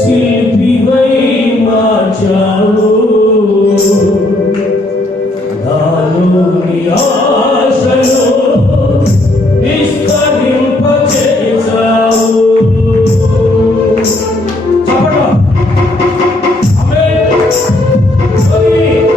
శిల్పివై మార్చావు నాలోని ఆశను విస్తరింపచేశావు. చెప్పండి. ఆమేన్. ఆమేన్.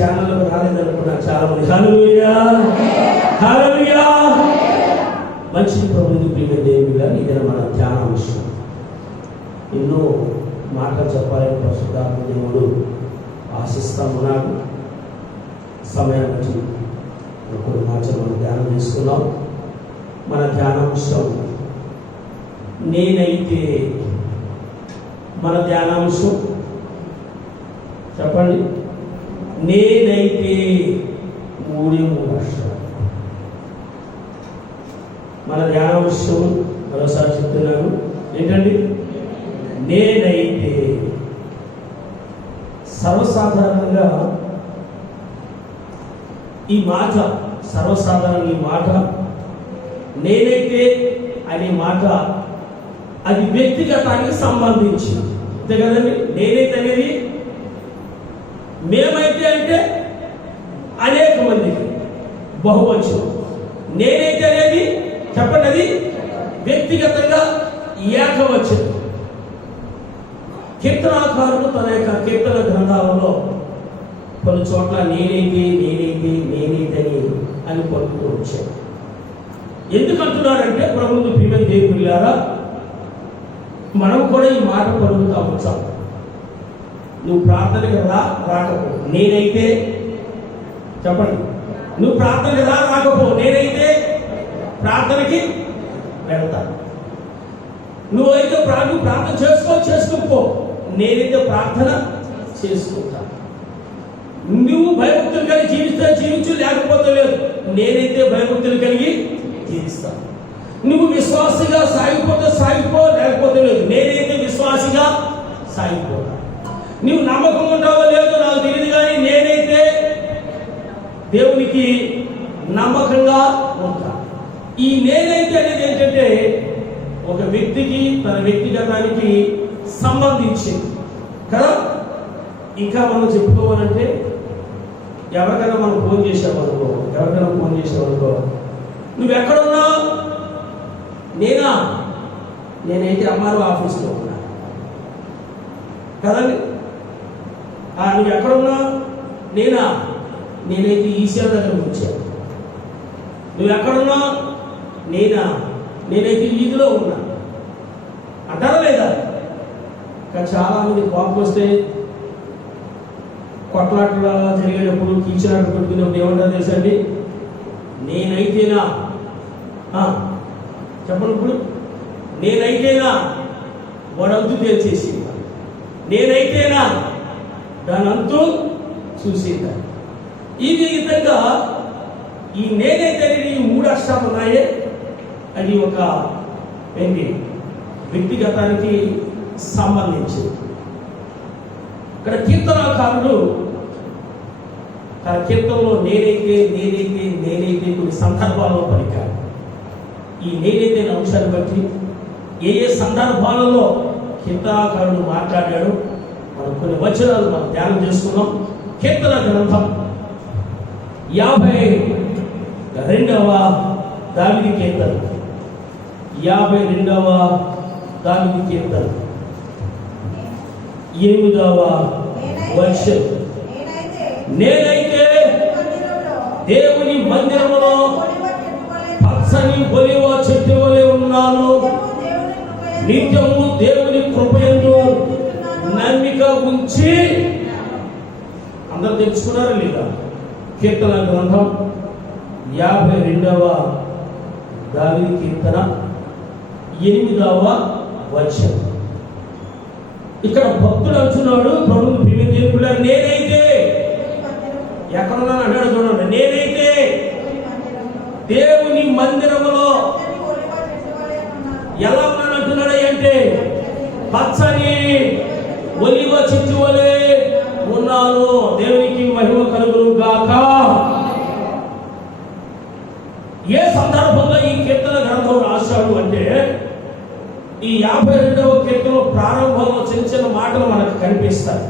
ఛానల్లోకి రాలేదనుకున్నా చాలా మంది. హల్లెలూయా హల్లెలూయా. మంచి ప్రభుని ప్రియ దేవుడిగా ఇది మన ధ్యానాంశం. ఎన్నో మాటలు చెప్పాలని పరిశుద్ధాత్మ దేవుడు ఆశిస్తా ఉన్నాడు. సమయం బట్టి కొన్ని మాటలు మనం ధ్యానం చేసుకున్నాం. మన ధ్యానాంశం నేనైతే. మన ధ్యానాంశం చెప్పండి, నేనైతే. 3 అక్షరాలు. మన ధ్యానాంశం మరోసారి చెప్తున్నాను, ఏంటండి? నేనైతే. సర్వసాధారణంగా ఈ మాట నేనైతే అనే మాట అది వ్యక్తిగతానికి సంబంధించి, అంతే కదండి. నేనైతే అనేది మేమైతే అంటే అనేక మందికి బహువచనం. నేనైతే అనేది చెప్పండి, అది వ్యక్తిగతంగా ఏకవచనం. కీర్తనాకారుడు తన యొక్క కీర్తన గ్రంథాలలో కొన్ని చోట్ల నేనైతే అని పలుకుతూ వచ్చాడు. ఎందుకంటున్నాడంటే ప్రభువుకు ప్రియమైన దేవులారా, మనం కూడా ఈ మాట పలుకుతా వచ్చాం. నువ్వు ప్రార్థనకి రాకపో, నేనైతే చెప్పండి. నువ్వు ప్రార్థనకి రాకపో, నేనైతే ప్రార్థనకి వెళ్తాను. నువ్వైతే ప్రార్థన చేసుకోపో, నేనైతే ప్రార్థన చేసుకుంటాను. నువ్వు భయభక్తులు కలిగి జీవిస్తే జీవించు, లేకపోతే లేదు. నేనైతే భయభక్తులు కలిగి జీవిస్తాను. నువ్వు విశ్వాసిగా సాగిపో, లేకపోతే లేదు. నేనైతే విశ్వాసిగా సాగిపోతా. నువ్వు నమ్మకం ఉంటావో లేదో నాకు తెలియదు, కానీ నేనైతే దేవునికి నమ్మకంగా ఉంటా. ఈ నేనైతే అనేది ఏంటంటే ఒక వ్యక్తికి తన వ్యక్తిగతానికి సంబంధించింది కదా. ఇంకా మనం చెప్పుకోవాలంటే ఎవరికైనా మనం ఫోన్ చేసామనుకో, నువ్వు ఎక్కడున్నావు? నేనైతే అమ్మారు ఆఫీస్లో ఉన్నా కదండి. నువ్వు ఎక్కడున్నావు? నేనైతే ఈసీఆర్ దగ్గరకు వచ్చాను. నువ్వు ఎక్కడున్నావు? నేనైతే వీధిలో ఉన్నా అంటారా లేదా? కానీ చాలా మంది కోపం వస్తే, కొట్లాటలు జరిగేటప్పుడు, కీచలాట పెట్టుకునేప్పుడు ఏమంటారు తెలుసండి? నేనైతేనా చెప్పండి. ఇప్పుడు నేనైతేనా వాడు అంతు తేల్చేసి, నేనైతేనా దాని అంతు చూసేదా. ఈ విధంగా ఈ నేనైతే ఈ 3 అక్షరాలు ఉన్నాయే, అది ఒక వ్యక్తిగతానికి సంబంధించి. ఇక్కడ కీర్తనాకారుడు తన కీర్తనలో నేనైతే కొన్ని సందర్భాల్లో పలికాడు. ఈ నేనైతే అంశాన్ని బట్టి ఏ సందర్భాలలో కీర్తనాకారుడు మాట్లాడాడు మనం కొన్ని వచనాలు మనం ధ్యానం చేసుకున్నాం. కీర్తన గ్రంథం 52వ దావీదు కీర్తన, 52వ దావీదు కీర్తన 8వ వచనం. నేనైతే దేవుని మందిరములో పచ్చని ఒలివ చెట్టు వలె ఉన్నాను. నిత్యము దేవుని కృపయందు నమ్మిక ఉంచి. అందరూ తెలుసుకున్నారా లేదా? కీర్తన గ్రంథం 52వ దావీదు కీర్తన 8వ వచనం. ఇక్కడ భక్తుడు అంటున్నాడు, ప్రభువు ప్రియ దేవుడా, నేనైతే ఎక్కడున్నాను అన్నాడు. చూడండి, నేనైతే దేవుని మందిరములో ఎలా ఉన్నాను అంటున్నాడు. అంటే పచ్చని ఒలివ చెట్టు వలె ఉన్నాను. దేవునికి మహిమ కలుగును గాక. ఏ సందర్భంగా ఈ కీర్తన గ్రంథం రాశాడు అంటే, ఈ 52వ కీర్తన ప్రారంభంలో చిన్న మాటలు మనకు కనిపిస్తాయి.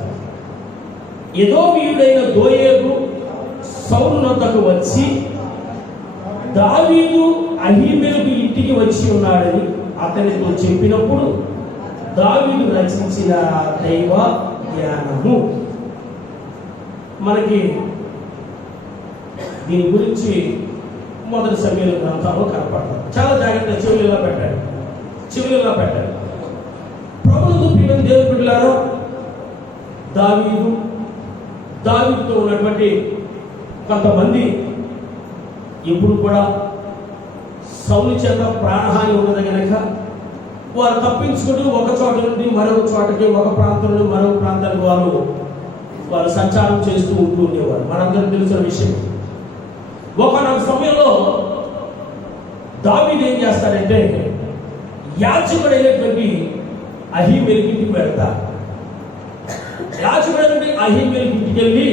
ఎదోమీయుడైన దోయేగు సౌలు వద్దకు వచ్చి దావీదు అహీమెలెకు ఇంటికి వచ్చి ఉన్నాడని అతనితో చెప్పినప్పుడు దావీదు రచించిన దైవ జ్ఞానము. మనకి దీని గురించి మొదటి సమయంలో గ్రంథంలో కనపడతారు. చాలా జాగ్రత్తగా చెవులుగా పెట్టాడు. ప్రభువుకు ప్రియమైన దేవుని బిడ్డలారా, దావీదుతో ఉన్నటువంటి కొంతమంది ఇప్పుడు కూడా సౌలు చేత ప్రాణహాని ఉన్నది కనుక వారు తప్పించుకుంటూ ఒక చోట నుండి మరొక చోటకి, ఒక ప్రాంతం నుండి మరొక ప్రాంతానికి వారు సంచారం చేస్తూ ఉండేవారు. మనందరం తెలిసిన విషయం. ఒకనొక సమయంలో దావీదు ఏం చేస్తాడంటే, యాజకుడైనటువంటి అహీమెలెకు ఇంటికి వెళ్తారు. యాజకుడైనటువంటి అహీమెలెకు ఇంటికి వెళ్ళి,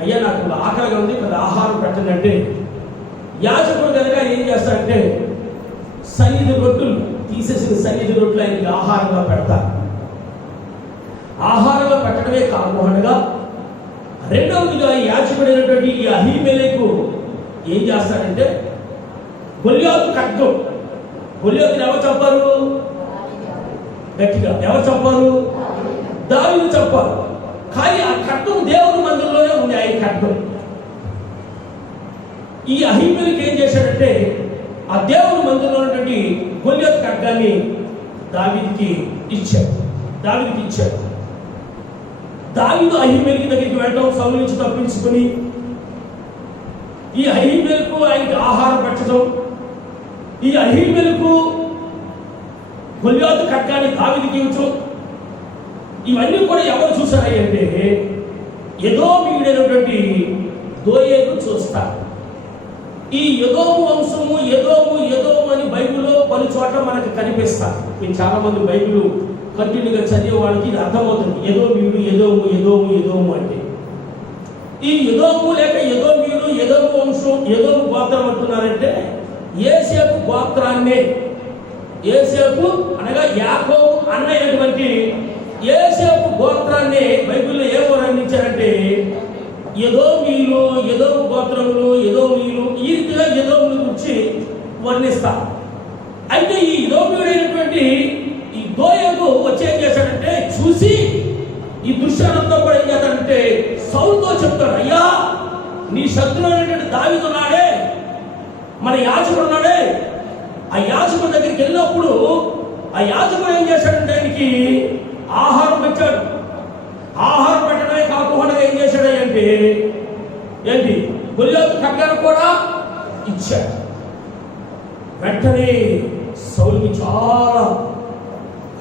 అయ్యా నాకు ఆకలిగా ఉంది, కదా ఆహారం పెట్టండి అంటే, యాజకుడు కనుక ఏం చేస్తాడంటే సన్నిధి రొట్టెలు తీసేసిన సన్నిధి రొట్టెలు ఆయనకి ఆహారంగా పెడతారు. ఆహారంగా పెట్టడమే కాకుండా రెండవదిగా యాజకుడైనటువంటి ఈ అహీమెలెకు ఏం చేస్తాడంటే, గొల్యాతు ఖడ్గం, గొల్యాతుని ఎవరు చంపారు? గట్టిగా ఎవరు చంపారు? దావీదు చంపారు. కానీ ఆ ఖడ్గం దేవుని మందిరంలోనే ఉంది. ఆయన ఖడ్గం ఈ అహీమెలెకు ఏం చేశాడంటే, ఆ దేవుని మందిరంలో ఉన్నటువంటి గొల్యాతు ఖడ్గాన్ని దావీదుకి ఇచ్చాడు. దావీదు అహీమెలెకు దగ్గరికి వెళ్ళడం, సౌలు నుంచి తప్పించుకొని ఈ అహీమెలెకు ఆయనకి ఆహారం పెట్టడం, ఈ అహీమెలెకు గొల్యాతు ఖడ్గాన్ని దావీదుకి ఇవ్వడం, ఇవన్నీ కూడా ఎవరు చూశారంటే ఎదోమీయుడైనటువంటి దోయేగు చూస్తారు. ఈ ఎదోము వంశము ఎదోము అని బైబిల్లో పలు చోట్ల మనకు కనిపిస్తారు. మీరు చాలా మంది బైబిల్ కంటిన్యూగా చదివే వాళ్ళకి ఇది అర్థమవుతుంది. ఎదోము అంటే ఈ ఎదోము లేక ఎదోమీయుడు, ఎదోము వంశం, ఎదోము గోత్రం అంటున్నారంటే యోసేపు గోత్రాన్నే, యోసేపు అనగా యాకోబు అన్నయ్యటువంటి యోసేపు గోత్రాన్ని బైబిల్లో ఏమో వర్ణించారంటే ఎదోమీయులు, ఎదోము గోత్రములు, ఎదోమీయులు, ఈ రీతిగా ఎదోముల గురించి వర్ణిస్తారు. అయితే ఈ ఎదోమీయుడైనటువంటి ఈ దోయేగు వచ్చి ఏం చేశాడంటే, చూసి ఈ దృశ్యాలంతా కూడా ఏం చేస్తాడంటే సౌలుతో చెప్తాడు, అయ్యా నీ శత్రువు అనేటువంటి దావీదు ఉన్నాడే, మన యాజకుడు ఉన్నాడే, ఆ యాజకుడి దగ్గరికి వెళ్ళినప్పుడు ఆ యాజకుడు ఏం చేశాడంటే ఆయనకి ఆహారం పెట్టాడు. ఆహారం పెట్టడమే కాకుండా ఏం చేశాడు అంటే గొల్యాతు ఖడ్గాన్ని కూడా ఇచ్చాడు. వెంటనే సౌలుకి చాలా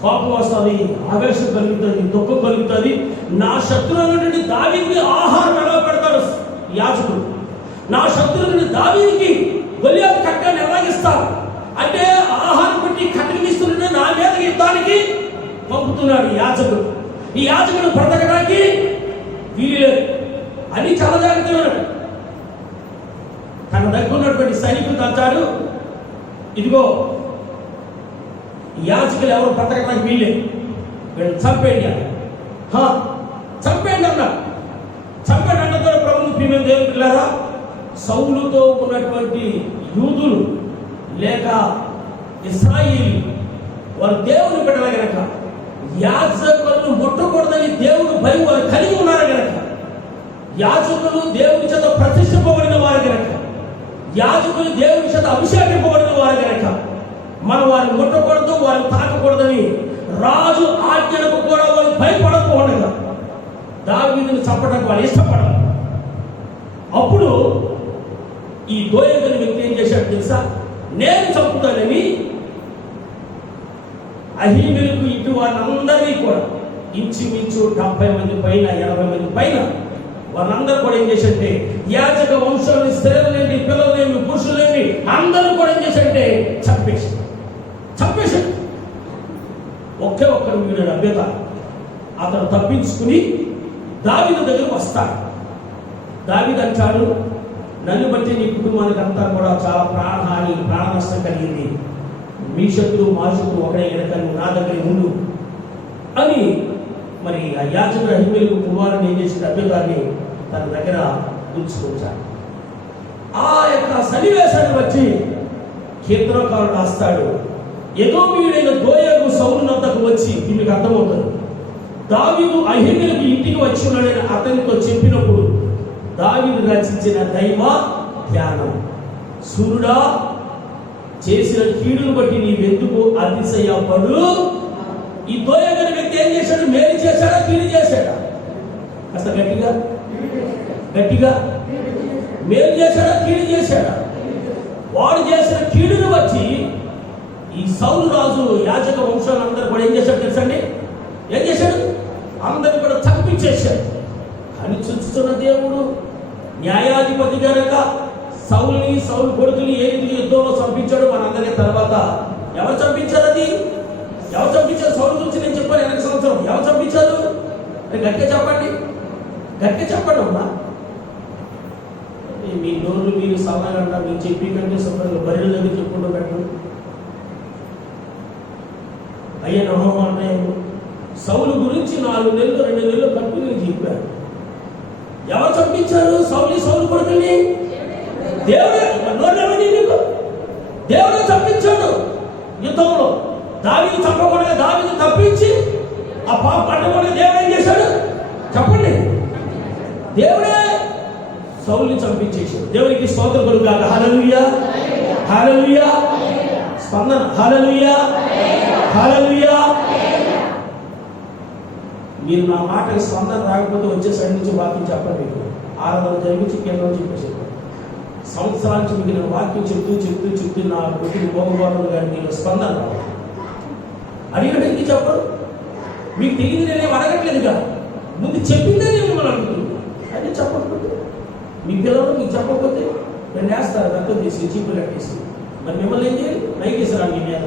కోపం వస్తుంది, ఆవేశం కలుగుతుంది, దుఃఖం కలుగుతుంది. నా శత్రువుని దావీదుకి ఆహారం ఎలా పెడతాడు యాజకుడు? నా శత్రువుని దావీదుకి గొల్యాతు ఖడ్గాన్ని ఎలాగిస్తారు అంటే ఆహారం పెట్టి ఖడ్గమిస్తుంటే నా మీద యుద్ధానికి పంపుతున్నాడు యాజకుడు. ఈ యాజకుడు బ్రతకడానికి వీలు లేదు అని చాలా జాగ్రత్తగా తన దగ్గర ఉన్నటువంటి సైనికులు అంటాడు, ఇదిగో యాజకులు ఎవరు బ్రతకడానికి వీల్లేదు, వీళ్ళు చంపేయండి అన్నాడు. చంపేయండి అన్నతో ప్రభుత్వం ప్రియమైన దేవుని పిల్లారా, సౌలుతో ఉన్నటువంటి యూదులు లేక ఇశ్రాయేలు వారు దేవుని బిడ్డలు గనక యాజకులను ముట్టకూడదని దేవుడు భయం వారు కలిగి ఉన్నారు గనక, యాజకులు దేవుని చేత ప్రతిష్ఠింపబడిన వారు గనక, యాజకులు దేవుని చేత అభిషేకింపబడిన వారు గనక మనం వారిని ముట్టకూడదు, వారిని తాకకూడదని రాజు ఆజ్ఞలకు కూడా వాళ్ళు భయపడకపోవడం దావీదుని చంపడానికి వాళ్ళు ఇష్టపడరు. అప్పుడు ఈ దోయేగు వ్యక్తి ఏం చేశాడు తెలుసా? నేను చంపుతానని అహీమెలెకు ఇటు వాళ్ళందరినీ కూడా ఇంచుమించు 70 మంది పైన 80 మంది పైన వాళ్ళందరూ కూడా ఏం చేశారంటే యాజక వంశాన్ని స్త్రీలనేమి, పిల్లలేమి, పురుషులేమి అందరూ కూడా ఏం చేశారంటే చంపేశారు. ఒకే ఒక్కరు వీడు అభ్యత అతను తప్పించుకుని దావీదు దగ్గరకు వస్తాడు. దావీదు అంటాడు, నన్ను బట్టి నీ కుటుంబానికి అంతా కూడా చాలా ప్రాణహాని, ప్రాణ నష్టం కలిగింది. మీ శత్రువు మా శత్రువు ఒకడే గనక నువ్వు నా దగ్గర ఉండు అని మరి ఆ యాజకుడు అహీమెలెకు కుమారుని ఏం చేసిన అభ్యర్థాన్ని తన దగ్గర ఉంచుకుంటాడు. ఆ యొక్క సన్నివేశాన్ని బట్టి కీర్తనకారుడు రాస్తాడు, ఎదోమీయుడైన దోయేగు సౌలు వద్దకు వచ్చి, దీనికి అర్థమవుతుంది, దావీదు అహీమెలెకు ఇంటికి వచ్చి ఉన్నాడని అతనితో చెప్పినప్పుడు దావీదు రచించిన దైవ ధ్యానం సూర్యుడా, చేసిన కీడును బట్టి నీవెందుకు అతిశయపడు? ఈ దోయగల వ్యక్తి ఏం చేశాడు? మేలు చేశాడా, కీడు చేశాడా? కాస్త గట్టిగా గట్టిగా. మేలు చేశాడా, కీడు చేశాడా? వాడు చేసిన కీడును బట్టి ఈ సౌలు రాజు యాజక వంశాలందరూ కూడా ఏం చేశాడు తెలుసండి? ఏం చేశాడు? అందరిని కూడా చంపించేశాడు. కానీ చూస్తున్న దేవుడు న్యాయాధిపతి గనక సౌలు కొడుకుని ఏ రీతిగా యుద్ధంలో చంపించాడు మనందరి తర్వాత. ఎవరు చంపించారు? అది ఎవరు చంపించారు? సౌలు గురించి నేను చెప్పాను 8 సంవత్సరం. ఎవరు చంపించారు? గట్టిగా చెప్పండి, గట్టిగా చెప్పండి అమ్మా. మీ నోళ్ళు మీరు సలహా మీరు చెప్పి కంటే శుభ్రంగా బర్రెల దగ్గర చెప్పుకుంటూ పెట్టండి. అయ్యా నమ్మో అన్నయ్య సౌలు గురించి 4 నెలలు 2 నెలలు కట్టు నేను చెప్పాను. ఎవరు చంపించారు సౌలు కొడుకుని? దేవుడే. నోరేమని నీకు? దేవుడే చంపించాడు యుద్ధంలో. దావీదు చంపకుండా దావీదు తప్పించి ఆ పాప పట్టకుండా దేవుడు ఏం చేశాడు చెప్పండి? దేవుడే సౌలుని చంపించేశాడు. దేవునికి స్తోత్రం కలుగుగాక. హల్లెలూయా, హల్లెలూయా. స్పందన హల్లెలూయా, హల్లెలూయా. మీరు నా మాటకి స్పందన రాకపోతే వచ్చే సైడ్ నుంచి వాక్యం చెప్పండి. మీకు ఆరాధన జరిగించి కేంద్రం చెప్పేసి సంవత్సరానికి మీకు నేను వాక్యం చెప్తూ నా కొద్దిగా పోగొట్టాను, కానీ మీరు స్పందన రావాలి. అడిగినట్టు చెప్పరు. మీకు తెలియదు నేనేం అడగట్లేదుగా, ముందు చెప్పిందే నేను మిమ్మల్ని అడుగుతున్నాను. అదే చెప్పకపోతే మీ పిల్లలు మీకు చెప్పకపోతే నేను వేస్తారు రక్తం తీసి చీపులు కట్టేసి. మరి మిమ్మల్ని ఏం చేయాలి? నైకేసారు మీ మీద.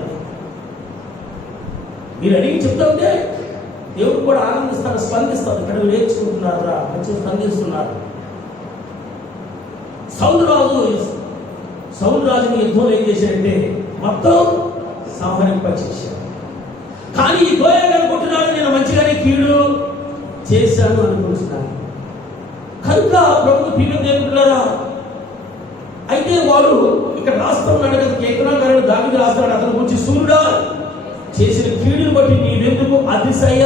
మీరు అడిగి చెప్తా ఉంటే దేవుడు కూడా ఆనందిస్తాడు, స్పందిస్తాడు. ఇక్కడ నేర్చుకుంటున్నారా? మంచిగా స్పందిస్తున్నారు. సౌలు రాజుని యుద్ధంలో ఏం చేశాడంటే మొత్తం సంహరింపచేశాడు. కానీ ఈ దోయగా అనుకుంటున్నాడు నేను మంచిగానే కీడు చేశాను అనుకుంటున్నాను. కనుక ప్రభు పీవెన్ దేవుడున్నారా? అయితే వాడు ఇక్కడ రాస్తున్నాడు కదా, కేంద్రంగా దావీదు రాస్తున్నాడు అతను గురించి, సూర్యుడా చేసిన కీడును బట్టి నీవెందుకు అతిశయ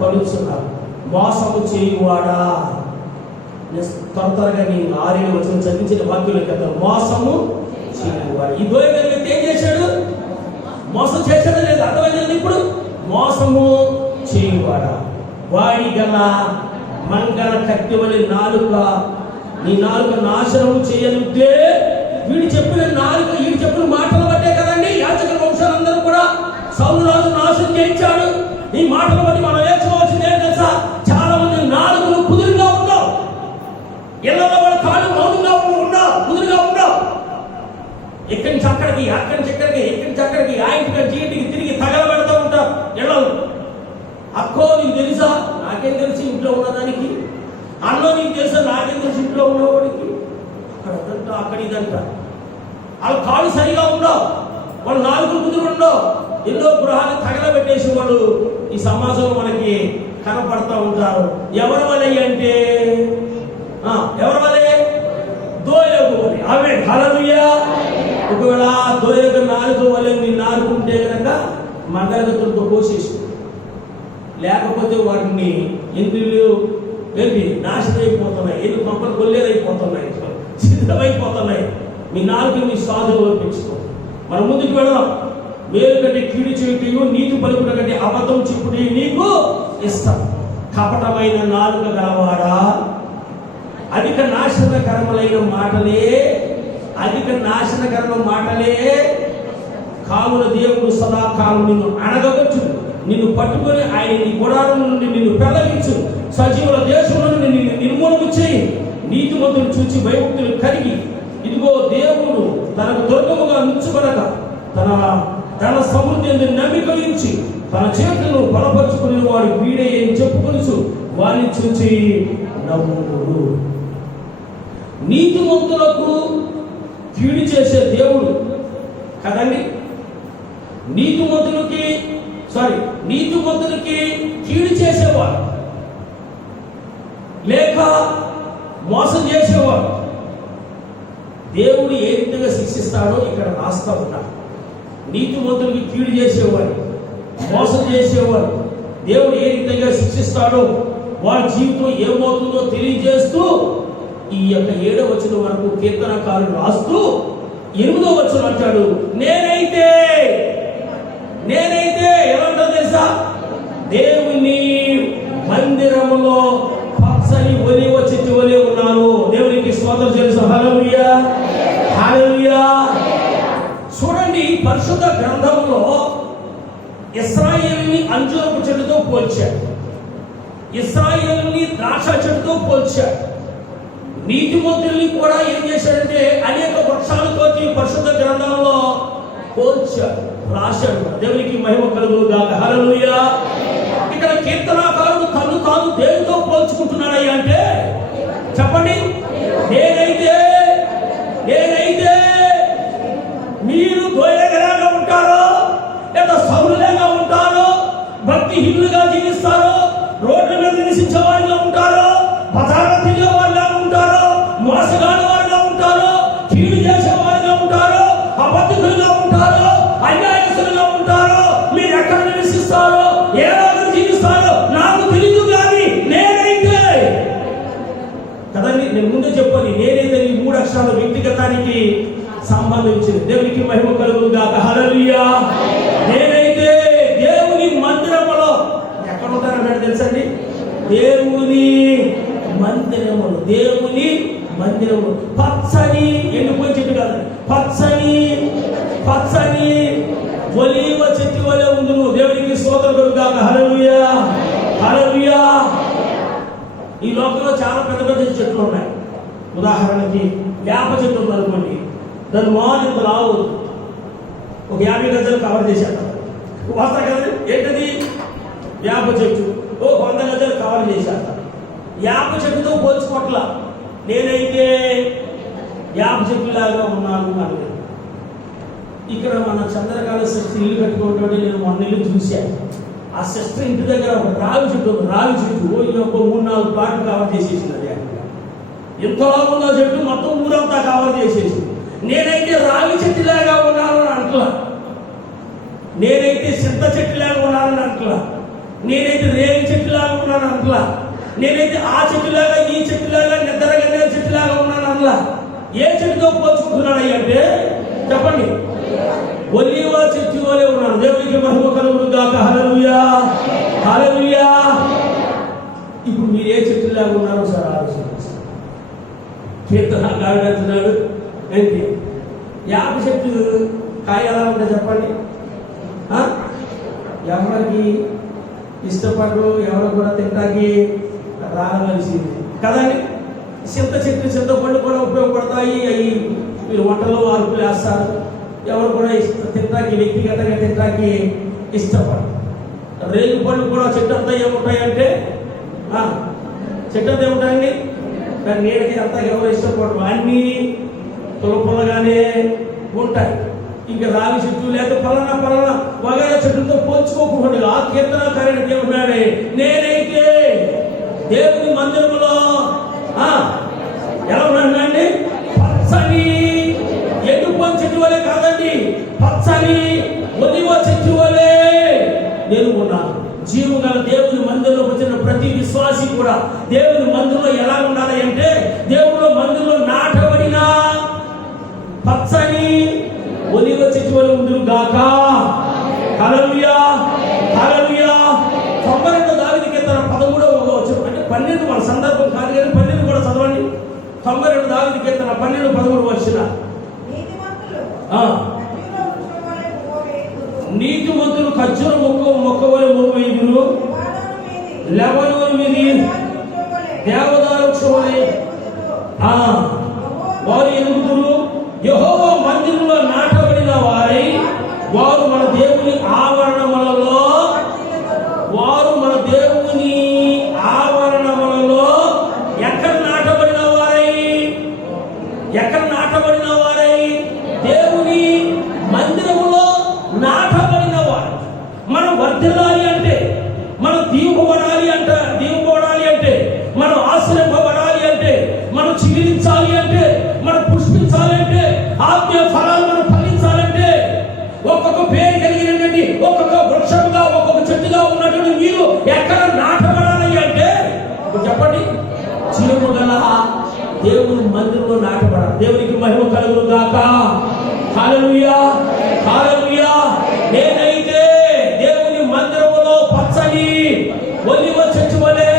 పడుచున్నావు? మోసము చేయువాడా. త్వరగా నీ 6 వచనం చదివించిన వాక్యులు కదా, మోసము చేయువాడు. ఈ దోయగల వ్యక్తి ఏం చేశాడు? మోసం చేశాడా లేదు? అర్థమైందండి ఇప్పుడు. మోసము చేయువాడా. వాడి గల మంగళ కత్తి వలె నాలుక, నీ నాలుక నాశనము చేయనుంటే. వీడు చెప్పిన నాలుక, వీడు చెప్పిన మాటలు బట్టే కదండి యాజక వంశాలందరూ కూడా సౌలు రాజు నాశనం చేయించాడు. ఈ మాటలు బట్టి మనం నేర్చుకోవాల్సింది ఏంటి తెలుసా? చాలా మంది నాలుగులు కుదురుగా ఉండవు. ఇళ్ళలో వాళ్ళ కాళ్ళు మౌనంగా ఉండవు, కుదురుగా ఉండవు. ఎక్కడి నుంచి అక్కడికి, అక్కడి నుంచి ఎక్కడికి, ఎక్కడి నుంచి అక్కడికి, ఆ ఇంటికి ఇంటికి తిరిగి తగలబెడతా ఉంటారు ఇళ్ళలో. అక్కో నీకు తెలుసా? నాకేం తెలుసు ఇంట్లో ఉన్నదానికి. అన్నో నీకు తెలుసా? నాకేం తెలుసు ఇంట్లో ఉన్నవాడికి. అక్కడంట అక్కడ ఇదంట. వాళ్ళ కాళ్ళు సరిగా ఉండవు, వాళ్ళు నాలుగులు కుదురు ఉండవు. ఎన్నో గృహాన్ని తగలబెట్టేసి వాళ్ళు ఈ సమాజంలో మనకి కనపడతా ఉంటారు. ఎవరి వలె అంటే ఎవరి వలె? దోయగు వలె. ఆమేన్, హల్లెలూయా. ఒకవేళ దోయగు నాలుగు వలె మీరు నాలుగుంటే కనుక మంగళగతులతో కోసేసి, లేకపోతే వాటిని ఎందుకు ఏంటి నాశనం అయిపోతున్నాయి, ఎందుకు మొక్కలు కొల్లేరైపోతున్నాయి, సిద్ధమైపోతున్నాయి. మీ నాలుగు మీ సాధువులో పెంచుకో. మనం ముందుకు వెళదాం. మేలు కంటే కీడు చేయుటయు, నీతి పలుకుట కంటే అబద్ధం చెప్పుటయు నీకు ఇష్టం. కపటమైన నాలుక గలవాడా, అధిక నాశనకరములైన మాటలే కావున దేవుడు సదాకాలం నిన్ను అణగవచ్చు, నిన్ను పట్టుకొని ఆయన నీ గుడారం నుండి నిన్ను పెళ్లగించు, సజీవుల దేశంలో నుండి నిన్ను నిర్మూలన చేయి. నీతిమంతులు చూచి భయభక్తులు కలిగి, ఇదిగో దేవుడు తనకు దుర్గముగా నుంచుకొనక తన సమృద్ధి నమ్మిక ఇచ్చి తన చేతులను బలపరుచుకుని వాడు వీడే అని చెప్పుకొనుచు వారిని చూచి నవ్వుడు. నీతిమంతులకు కీడు చేసే దేవుడు కదండి. నీతిమంతులకి కీడు చేసేవాడు లేక మోసం చేసేవాడు దేవుడు ఏ విధంగా శిక్షిస్తాడో ఇక్కడ రాస్తా ఉన్నాడు. నీతిమంతులకి కీడు చేసేవాడు, మోసం చేసేవాడు దేవుడు ఏ విధంగా శిక్షిస్తాడో, వారి జీవితం ఏమవుతుందో తెలియజేస్తూ ఈ యొక్క 7వ వచనం వరకు కీర్తనకారుడు రాస్తూ 8వ వచనం అంటాడు, నేనైతే ఏమంటా తెలుసా, దేవుని మందిరములో పచ్చని ఒలీవ చెట్టు వలె ఉన్నాను. దేవునికి స్తోత్రం తెలుసు. హల్లెలూయా, హల్లెలూయా. చూడండి, పరిశుద్ధ గ్రంథంలో ఇశ్రాయేలుని అంజూరపు చెట్టుతో పోల్చాడు, ఇశ్రాయేలుని ద్రాక్ష చెట్టుతో పోల్చాడు. నీతిమంతుల్ని కూడా ఏం చేశాడంటే అనేక వృక్షాలతో పరిశుద్ధ గ్రంథంలో పోల్చాడు, రాశాడు. దేవునికి మహిమ కలుగును గాక. హల్లెలూయా. ఇక్కడ కీర్తనాకారుడు తను తాను దేనితో పోల్చుకుంటున్నాడయ్యా అంటే చెప్పండి, నేనైతే మీరు దోయగలాగా ఉంటారో లేదా సౌలులాగా ఉంటారో, భక్తిహీనులుగా జీవిస్తారో, రోడ్ల మీద నివసించే వారిగా ఉంటారో, బజార్లో తిరిగే వారిగా ఉంటారో, మోసగాని వారిగా ఉంటారో, కీడు చేసే వారిగా ఉంటారో, అబద్ధికులుగా ఉంటారో, అన్యాయస్తులుగా ఉంటారో, మీరు ఎక్కడ నివసిస్తారో, ఏ రోజు జీవిస్తారో నాకు తెలియదు. కానీ నేనైతే కదండి, నేను ముందే చెప్పాలి, నేనైతే ఈ 3 అక్షరాల వ్యక్తిగతానికి సంబంధించింది. దేవునికి మహిమ కలుగును గాక. హల్లెలూయా. నేనైతే దేవుని మందిరములో ఎక్కడ ఉంటానన్నాడు తెలుసండి, దేవుని మందిరము పచ్చని ఎండిపోయి చెట్టు కాదండి, పచ్చని ఒలీవ చెట్టు వలె ఉండును. దేవునికి స్తోత్రం కలుగును గాక. హల్లెలూయా, హల్లెలూయా. ఈ లోకంలో చాలా పెద్ద చెట్లు ఉన్నాయి. ఉదాహరణకి వేప చెట్టు ఉందనుకోండి, దాని మాలు ఇంత లావు, ఒక 50 గజాలు కవర్ చేశాడు. వస్తా కదండి, ఏంటది వేప చెట్టు, 100 గజాలు కవర్ చేశాడు. వేప చెట్టుతో పోల్చుకోట్ల, నేనైతే వేప చెట్టులాగా ఉన్నాను అని. ఇక్కడ మన చంద్రకాళ సిస్టర్ ఇల్లు కట్టుకుంటుంటే నేను మొన్న ఇల్లు చూశాను. ఆ సిస్టర్ ఇంటి దగ్గర ఒక రావి చెట్టు 3-4 ప్లాట్లు కవర్ చేసేసింది. ఎంతలా ఉందో చెట్టు మొత్తం ఊరంతా కవర్ చేసేసి, నేనైతే రావి చెట్టులాగా ఉన్నానని అంటలా, నేనైతే చింత చెట్టులాగా ఉన్నానని అంటలా, నేనైతే రేగి చెట్టులాగా ఉన్నాను అంటలా, నేనైతే ఆ చెట్టులాగా ఈ చెట్టులాగా నిద్రగనే చెట్టులాగా ఉన్నాను అనలా. ఏ చెట్టుతో పోల్చుకుంటున్నాడు అంటే చెప్పండి, ఒలీవ చెట్టు వలె ఉన్నాను. దేవునికి మహిమ కలుగును గాక. హల్లెలూయా, హల్లెలూయా. ఇప్పుడు మీరు ఏ చెట్టులాగా ఉన్నారో సార్ ఆలోచించండి. కీర్తనకారుడు అంటున్నాడు, ఏంటి వేప చెట్టు కాయ ఎలా ఉంటాయి చెప్పండి, ఎవరికి ఇష్టపడరు, ఎవరు కూడా తింటాకి రావాల్సింది కదండి. చింతపండు కూడా ఉపయోగపడతాయి, అవి మీరు వంటలో అరుపులు వేస్తారు. ఎవరు కూడా తింటాకి వ్యక్తిగతంగా తింటాకి ఇష్టపడరు. రేగు పళ్ళు కూడా చెట్టు అంతా ఏముంటాయంటే చెట్టు అంతా ఏముంటాయండి, దాని నీడకి అంతా ఎవరు ఇష్టపడరు, అన్నీ తులపలుగానే ఉంటాయి. ఇంకా రావి చెట్టు లేదా పలానా వగైరా చెట్టుతో పోల్చుకోకుండా ఆ కీర్తనకారుడు ఏమన్నాడే, నేనైతే దేవుని మందిరంలో ఎలా ఉన్నానండి, పచ్చని ఎండిపోయిన చెట్టు వలె కాదండి, పచ్చని ఒలీవ చెట్టు వలె నేను ఉన్నాను. జీవం గల దేవుని మందిరంలో వచ్చిన ప్రతి విశ్వాసి కూడా దేవుని మందిరంలో ఎలా ఉండాలి అంటే, దేవుని మందిరంలో నాటబడిన పచ్చని ఒలీవ చెట్టు వలె ఉండును గాక. హల్లెలూయా, హల్లెలూయా. 92 దావీదు కీర్తన 13వ వచనం, అంటే 12 మన సందర్భం కాదు కానీ 12 కూడా చదవండి. 92 దావీదు కీర్తన 12-13 వచనం. నీతిమంతులు ఖర్జూర మొక్క వలె మోవేయుదురు, లెబానోను మీది దేవదారు వృక్షం వలె వారు ఎదుగుదురు. యెహోవా మందిరంలో నాటబడిన వారై వారు మన దేవుని ఆవరణములలో ఎక్కడ నాటబడిన వారై దేవుని మందిరములో నాటబడిన వారు. మనం వర్ధిల్లాలి అంటే, మనం దీవబడాలి అంటే, మనం ఆశ్రయింపబడాలి అంటే, మనం చిగురించాలి అంటే, మనం పుష్పించాలి అంటే, ఆత్మీయ ఫలాలు మనం ఫలించాలంటే, ఒక్కొక్క పేరు కలిగినటువంటి ఒక్కొక్క వృక్షంగా ఒక్కొక్క చెట్టుగా ఉన్నటువంటి మీరు ఎక్కడ నాటబడాలి అంటే చెప్పండి, జీవము గల దేవుని మహిమ కలుగును గాక. హల్లెలూయా, హల్లెలూయా. నేనైతే దేవుని మందిరములో పచ్చని ఒలివ చెట్టు వలె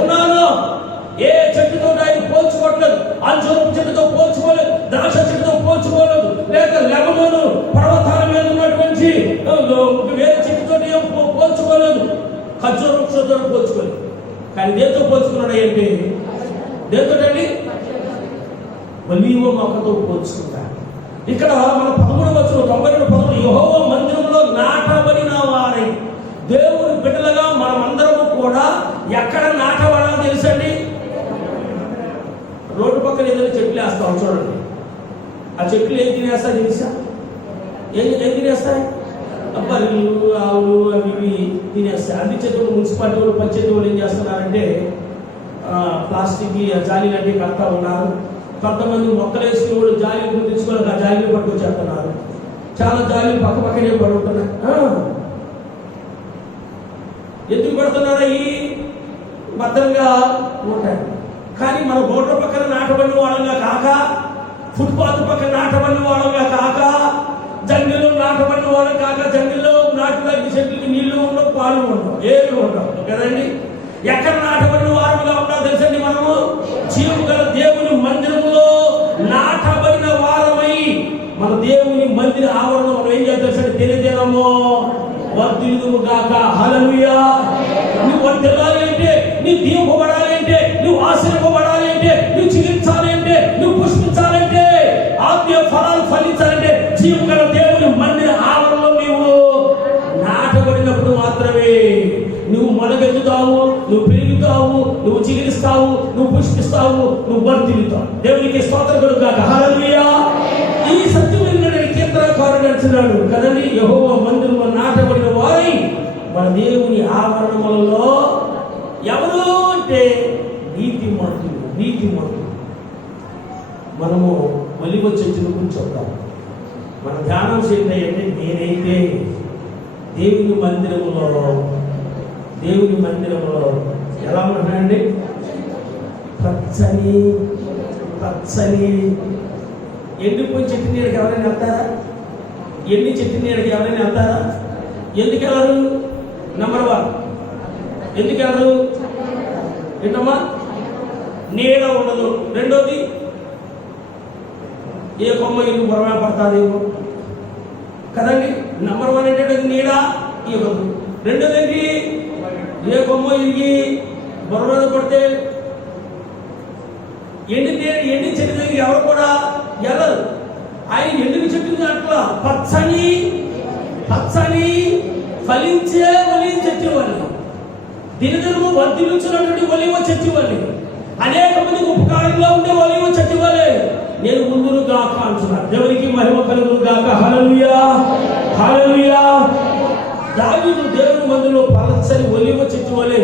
ఉన్నాను. ఏ చెట్టుతో ఆయన పోల్చుకోవట్లేదు. అంజూరపు చెట్టుతో పోల్చుకోలేదు, ద్రాక్ష చెట్టుతో పోల్చుకోలేదు, లేక లెబనోను పర్వతాల మీద ఉన్నటువంటి వేరే చెట్టుతో పోల్చుకోలేదు, ఖర్జూర వృక్షంతో పోల్చుకోలేదు. కానీ దేంతో పోల్చుకున్నాడు అంటే, దేంతో అండి? ఒలీవ మొక్కతో పోల్చుకుంటాడు. ఇక్కడ మన 13 యెహోవా మందిరంలో నాటబడిన వారై. దేవుని బిడ్డలుగా మనమందరము కూడా ఎక్కడ నాటబడాలో తెలుసండి? రోడ్డు పక్కన ఏదైనా చెట్లు వేస్తాం చూడండి. ఆ చెట్లు ఏం తినేస్తాయి తెలుసా? ఏం తినేస్తాయి? బర్రెలు, ఆవులు అవి ఇవి తినేస్తాయి. అన్ని చెట్లు మున్సిపాలిటీ వాళ్ళు, పంచాయతీ వాళ్ళు ఏం చేస్తున్నారంటే ప్లాస్టిక్ జాలి లాంటివి కడతా ఉన్నారు. కొంతమంది మొక్కలు వేసుకుని కూడా జాలీలు తెచ్చుకోవాలి, ఆ జాలీలు పట్టుకొచ్చేస్తున్నారు. చాలా జాలీలు పక్క పక్కనే పడుతున్నాయి. ఎందుకు పడుతున్నారా? ఈ భద్రంగా ఉంటాయి. కానీ మన రోడ్ల పక్కన నాటబడిన వాళ్ళంగా కాక, ఫుట్పాత్ పక్కన నాటబడిన వాళ్ళంగా కాక, జంగిల్లో నాటబడిన వాళ్ళం కాక, జంగిల్లో నాటులాంటి చెట్లకి నీళ్లు ఉండవు, పాలు ఉండవు, ఏమి ఉండవు కదండి. ఎక్కడ నాటబడిన వారుగా ఉన్నాం తెలుసండి? మనము జీవం గల దేవుని మందిరంలో నాటబడిన వారమై మన దేవుని మందిర ఆవరణం మనం ఏం చేద్దాం? దినదినము వర్ధిల్లుము గాక. హల్లెలూయా. నువ్వు వర్ధిల్లాలి అంటే, నువ్వు దీవింపబడాలి అంటే, నువ్వు ఆశీర్వదింపబడాలి అంటే, నువ్వు చికిత్సాలి అంటే, నువ్వు పుష్పించాలంటే, ఆత్మీయ ఫలాలు ఫలించాలంటే జీవం గల దేవుని మందిర ఆవరణలో నీవు నాటబడినప్పుడు మాత్రమే నువ్వు మొలకెత్తుతావు, నువ్వు పెరుగుతావు, నువ్వు చిగురిస్తావు, నువ్వు పుష్పిస్తావు, నువ్వు వర్ధిల్లుతావు. దేవునికి స్తోత్రం కలుగు గాక. హల్లెలూయా. ఈ సత్యమైన కీర్తనకారుడు అంటున్నాడు కదండి, యెహోవా మందిరంలో నాటబడిన వారై మన దేవుని ఆవరణములలో ఎవరు అంటే నీతిమంతులు. మనము ఒలీవ చెట్టును కూర్చోద్దాం. మన ధ్యానం ఏంటంటే, నేనైతే దేవుని మందిరములో ఎలా ఉంటున్నాయండి? పచ్చని ఎండిపోయిన చెట్టు నీడకి ఎవరైనా వెళ్తారా? ఎండి చెట్టు నీడకి ఎవరైనా వెళ్తారా? ఎందుకు వెళ్ళరు? నెంబర్ 1 ఎందుకు వెళ్ళరు? ఏంటమ్మా? నీడ ఉండదు. రెండోది, ఏ కొమ్మ ఇల్లు పొరవా పడతాదేమో కదండి. నెంబర్ 1 ఏంటంటే నీడ ఇవ్వదు. రెండోది ఏంటి? ఏ కొమ్మ ఇరిగి బొర్ర పడితే ఎండి చెట్టు దగ్గర ఎవరు కూడా వెళ్ళరు. ఆయన ఎండిన చెట్టు అట్లా పచ్చని ఫలించే ఒలీవ చెట్టు వాళ్ళు, దినదినము వర్ధిల్లుచున్నటువంటి ఒలీవ చెట్టు వాళ్ళు, అనేక మందికి ఉపకారంగా ఉండే ఒలీవ చెట్టు వాళ్ళే నేను ముందును గాక అంటున్నాను. దేవునికి మహిమ కలుగును గాక. హల్లెలూయా, హల్లెలూయా. దావీదు దేవుని మందిరంలో పచ్చని ఒలీవ చెట్టు వలె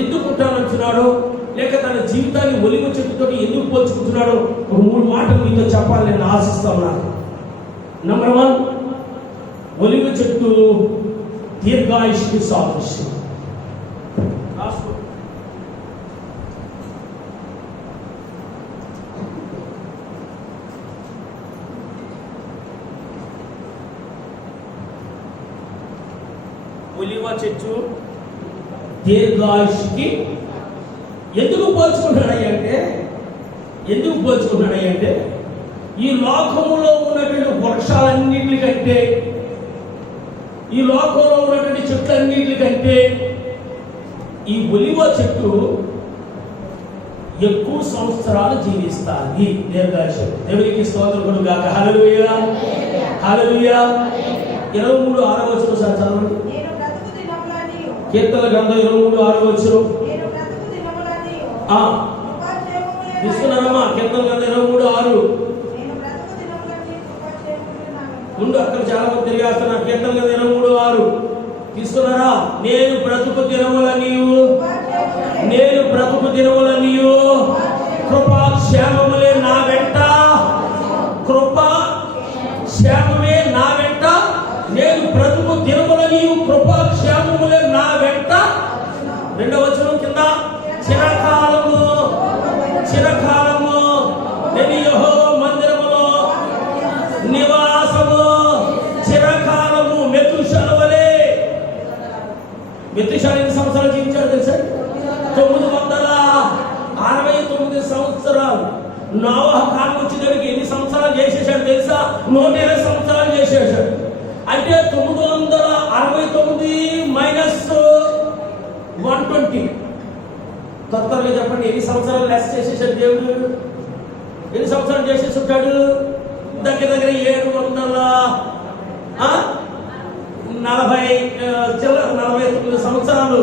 ఎందుకు ఉంటానంటున్నాడో, లేక తన జీవితాన్ని ఒలీవ చెట్టుతో ఎందుకు పోల్చుకుంటున్నాడో ఒక 3 మాటలు మీతో చెప్పాలి నేను ఆశిస్తా ఉన్నాను. నెంబర్ 1, ఒలీవ చెట్టు దీర్ఘాయుష్కి సాదృశ్యం. ఒలీవ చెట్టు దీర్ఘాయుష్కి ఎందుకు పోల్చుకుంటున్నాడంటే, ఈ లోకములో ఉన్నటువంటి వృక్షాలన్నిటికంటే, ఈ లోకంలో ఉన్నటువంటి చెట్లన్నిటికంటే ఈ ఒలీవ చెట్టు ఎక్కువ సంవత్సరాలు జీవిస్తాయి. దీర్ఘాయుషు. దేవునికి స్తోత్రం కలుగు గాక. హల్లెలూయా, హల్లెలూయా. 23:6 సార్ చదవండి. కీర్తన గ్రంథం 23:6. తీసుకున్నారమ్మా? కీర్తన గ్రంథం 23:6 ముందు అక్కడ చాలా మంది తిరిగేస్తున్నారు. కీర్తన గ్రంథం 23:6 తీసుకున్నారా? నేను బ్రతుకు దినములనియు కృపా క్షేమములే నా వెంట, నేను బ్రతుకు దినములనియు కృపా క్షేమములే నా వెంట. 2వ వచనం కింద చిరకాలము నేను యెహోవా మందిరములో నోవహు కాలం వచ్చేదానికి ఎన్ని సంవత్సరాలు చేసేసాడు తెలుసా? 120 సంవత్సరాలు చేసేసాడు. అంటే 969 మైనస్ 120. త్వరగా చెప్పండి, ఎన్ని సంవత్సరాలు లెస్ చేసేసాడు దేవుడు? ఎన్ని సంవత్సరాలు చేసేసి ఉంటాడు? దగ్గర 749 సంవత్సరాలు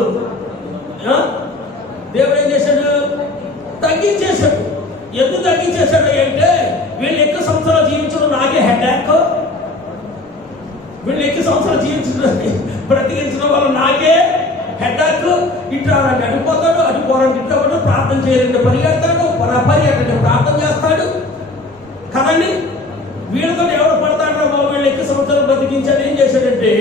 దేవుడు ఏం చేశాడు? తగ్గించేశాడు. ఎందుకు తగ్గించేశాడు అంటే వీళ్ళు ఎక్కువ సంవత్సరాలు జీవించడం నాకే హెడ్ఏక్, వీళ్ళు ఎక్కువ సంవత్సరాలు జీవించడం బ్రతికించడం వల్ల నాకే హెడ్ఏక్. ఇట్లా అడిపోతాడు, అడిపోరంటే ఇట్లా ప్రార్థన చేయాలంటే పరిగెడతాడు, పరిగెట్టంటే ప్రార్థన చేస్తాడు కదండి. వీళ్ళతో ఎవరు పడతాడో బాబు వీళ్ళు ఎక్కువ సంవత్సరాలు బ్రతికించాడు. ఏం చేశాడంటే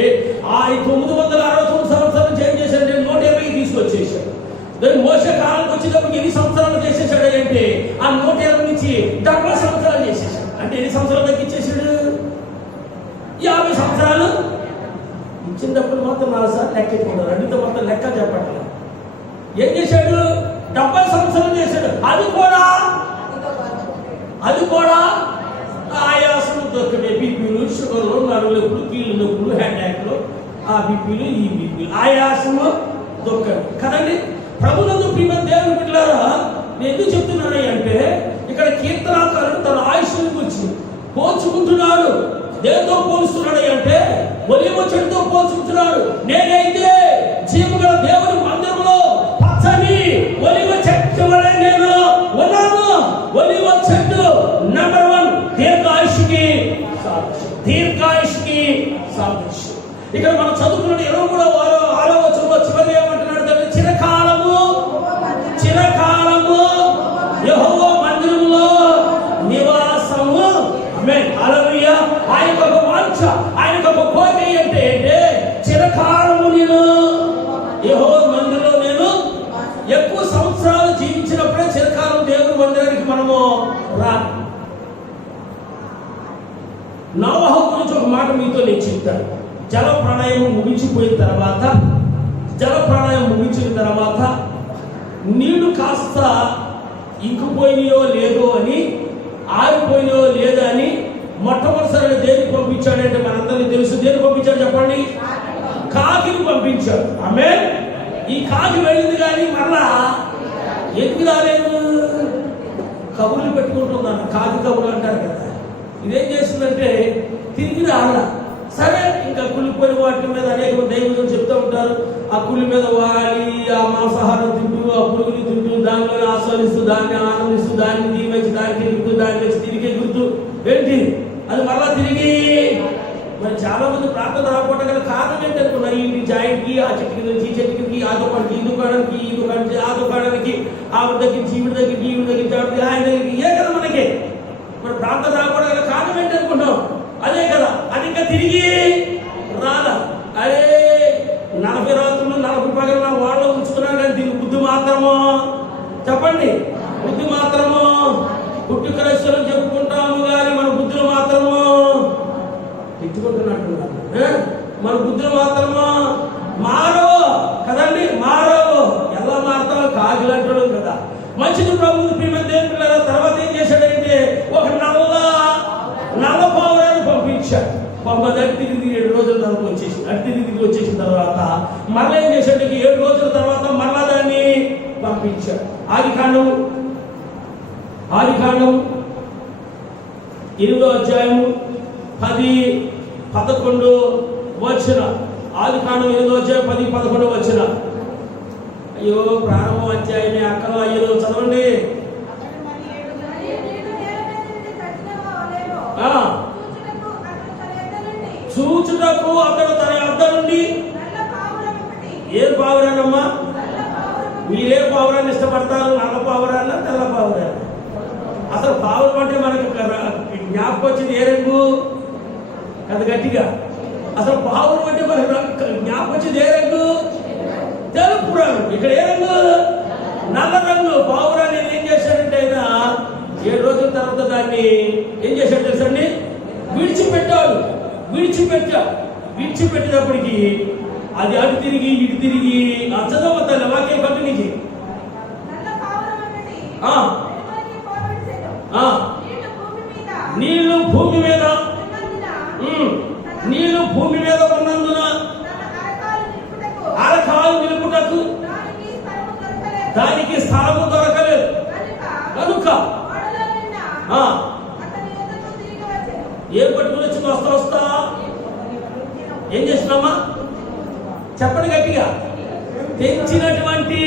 ఆ 969 సంవత్సరాలు ఏం చేశాడంటే 120 తీసుకొచ్చేసాడు. దాని మోసే కాలానికి వచ్చేటప్పుడు ఎన్ని సంవత్సరాలు చేసేసాడు అంటే ఆ 120 నుంచి 70 సంవత్సరాలు చేసేసాడు. అంటే ఎన్ని సంవత్సరాలు తగ్గించేసాడు? 50 సంవత్సరాలు. ఇచ్చిన డబ్బులు మొత్తం 4 సార్లు లెక్క ఎక్కుంటారు, అన్నితో మొత్తం లెక్క చెప్పట్లేదు. ఏం చేశాడు? 70 సంవత్సరాలు చేశాడు. అది కూడా ఆయాసం దొరికితే బీపీలు, షుగర్లు, నడువులు, కీళ్ళు నొప్పులు, హెడ్ఏక్లు, ఆ బీపీలు, ఈ బీపీలు, ఆయాసము దొరకదు కదండి. ప్రభునందు ప్రియ దేవుని బిడ్డలారా, నేను ఎందుకు చెప్తున్నాను అంటే ఇక్కడ కీర్తనాకారుడు తన ఆయుష్ని గురించి పోల్చుకుంటున్నాడు. దేనితో పోలుస్తున్నాడు అంటే ఒలీవ చెట్టుతో పోల్చుకుంటున్నాడు. నేనైతే జీవగల దేవుని మందిరంలో పచ్చని ఒలీవ చెట్టు వలె నేను ఉన్నాను. ఒలీవ చెట్టు నంబర్ 1 దీర్ఘాయుష్కి సాదృశ్యం. ఇక్కడ మనం చదువుకున్న 23వ వచనంలో చివరి ఏమంటున్నాడు? చిరకాలము యెహోవా మందిరంలో నివాసము. ఆమేన్, హల్లెలూయా. ఆయనకు ఒక వాంఛ, ఆయనకు ఒక కోరిక ఏంటంటే చిరకాలము నేను యెహోవా మందిరంలో నేను ఎక్కువ సంవత్సరాలు జీవించినప్పుడే చిరకాలం దేవుని మందిరానికి మనము రాలి. నోవహు గురించి ఒక మాట మీతో నేను చెప్తాను. జల ప్రళయం ముగించిన తర్వాత నీళ్లు కాస్త ఇంకిపోయినాయో లేదో అని, ఆరిపోయినాయో లేదో అని మొట్టమొదటిసారిగా దేనికి పంపించాడంటే మనందరికీ తెలుసు. దేనికి పంపించాడు చెప్పండి? కాకిని పంపించాడు. ఆమేన్. ఈ కాకి వెళ్ళింది కానీ మళ్ళా ఎందుకు రాలేదు? కబుర్లు పెట్టుకుంటున్నాను, కాకి కబుర్లు అంటారు కదా. ఇదేం చేస్తుందంటే తిరిగి రాలా. సరే, ఇంకా కుళ్ళిపోయిన వాటి మీద అనేక దైవజనులు చెప్తూ ఉంటారు. ఆ కుళ్ళి మీద వాలి, ఆ మాంసాహారం తింటూ, ఆ పురుగుని తింటూ, దానిలో ఆస్వాదిస్తూ, దాన్ని ఆనందిస్తూ, దాన్ని దీవెచ్చి, దానికి ఎగురుతూ, దాన్ని వచ్చి తిరిగి ఎగురుతూ ఏంటి అది మళ్ళా తిరిగి. మరి చాలా మంది ప్రార్థన రాకపోవడం గల కారణం ఏంటనుకున్నారు? ఈ జాయింట్కి, ఆ చెట్టుకి నుంచి ఈ చెట్టుకి, ఆ దుకాణానికి ఈ దుకాణానికి, ఈ దుకాణానికి ఆ దుకాణానికి, ఆవిడ దగ్గరికి ఈవిడ దగ్గరికి, ఈవిడ దగ్గరికి, ఆవిడ ఆయన దగ్గరికి, ఏ కదా మనకి. మరి ప్రార్థన రాకపోవడం గల కారణం ఏంటనుకుంటాం? అదే కదా. అది ఇంకా తిరిగి రాలా. అరే 40 రాత్రులు 40 పగలు నా వాళ్ళ ఉంచుకున్నాను కానీ దీనికి బుద్ధి మాత్రమో చెప్పండి, బుద్ధి మాత్రమో. పుట్టి క్రైస్తవులు చెప్పుకుంటాము కానీ మన బుద్ధులు మాత్రమో తిట్టుకుంటున్నట్టున్నాను. మన బుద్ధులు మాత్రమో మారవు కదండి, మారవు. ఎలా మారుతావో కాకులంటాడు కదా. మంచిది ప్రభుత్వ ప్రియమ దేవుని పిల్లల. తర్వాత ఏం చేశాడంటే ఒక నల్ల పావురాన్ని పంపించాడు. తిరిగి 7 రోజుల తర్వాత వచ్చేసింది. తిరిగి వచ్చేసిన తర్వాత మళ్ళీ ఏం చేశాడు? 7 రోజుల తర్వాత మళ్ళా దాన్ని పంపించాడు. ఆదికాండం 8వ అధ్యాయం 10-11 వచన. ఆదికాండం 8వ అధ్యాయం 10-11 వచన. అయ్యో, ప్రారంభం అధ్యాయమే అక్కలో అయ్యో చదవండి. చూచుటకు అతడు తన యొద్ద నుండి ఏ పావురానమ్మా? మీరే పావురాన్ని ఇష్టపడతారు? నల్ల పావురాన్న, తెల్ల పావురాన్న? అసలు పావురం అంటే మనకు జ్ఞాపకం వచ్చింది ఏ రంగు కదా? గట్టిగా అసలు పావురం అంటే మనకు జ్ఞాపకం వచ్చింది ఏ రంగు? తెలుపు రంగు. ఇక్కడ ఏ రంగు? నల్ల రంగు. పావురాన్ని ఏం చేశాడంటే ఆయన 7 రోజుల తర్వాత దాన్ని ఏం చేశాడు తెలుసండి? విడిచిపెట్టేటప్పటికి అది అటు తిరిగి ఇటు తిరిగి చదవద్దాలి వాక్యం కంటిన్యూ చేయి. నీళ్లు భూమి మీద నీళ్లు భూమి మీద ఉన్నందున అరకాలు నిలుపుటకు దానికి స్థలము దొరకలేదు కనుక ఏం పట్టుకుని వచ్చింది? వస్తా ఏం చేసినామా చెప్పండి గట్టిగా. తెంచినటువంటి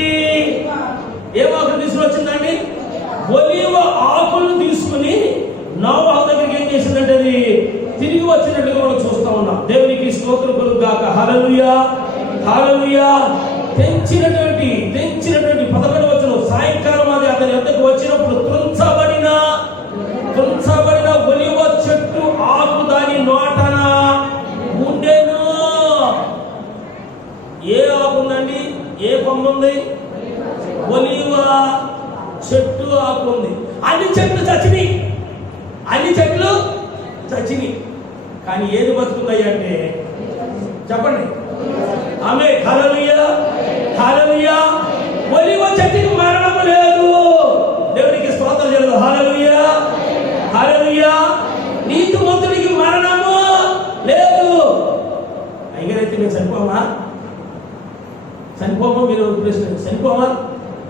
ఏమాకులు తీసుకుని వచ్చిందండి? ఒలీవ ఆకులను తీసుకుని నోవహు దగ్గరికి ఏం చేసిందంటే అది తిరిగి వచ్చినట్టుగా మనం చూస్తా ఉన్నాం. దేవునికి స్తోత్రం కలుగుగాక. హల్లెలూయా హల్లెలూయా. తెంచినటువంటి 11వ వచనం, సాయంకాలం అది అతని వద్దకు వచ్చినప్పుడు తుంచబడిన ఒలీవ చెట్టు ఆకు దాని నోటన ఉండెను. ఏ ఆకు ఉందండి? ఏ కొమ్మ ఉంది? ఒలీవ చెట్టు ఆకు ఉంది. అన్ని చెట్లు చచ్చినాయి. కానీ ఏది బతుకున్నాయి అంటే చెప్పండి. ఆమె హల్లెలూయా హల్లెలూయా. ఒలీవ చెట్టుకి మరణము లేదు. దేవునికి స్తోత్రం చేయలేదు. హల్లెలూయా హల్లెలూయా. నీతిమంతుడికి మరణము లేదు. అయితే మేము చనిపోమా? మీరు ప్రశ్న, చనిపోమా?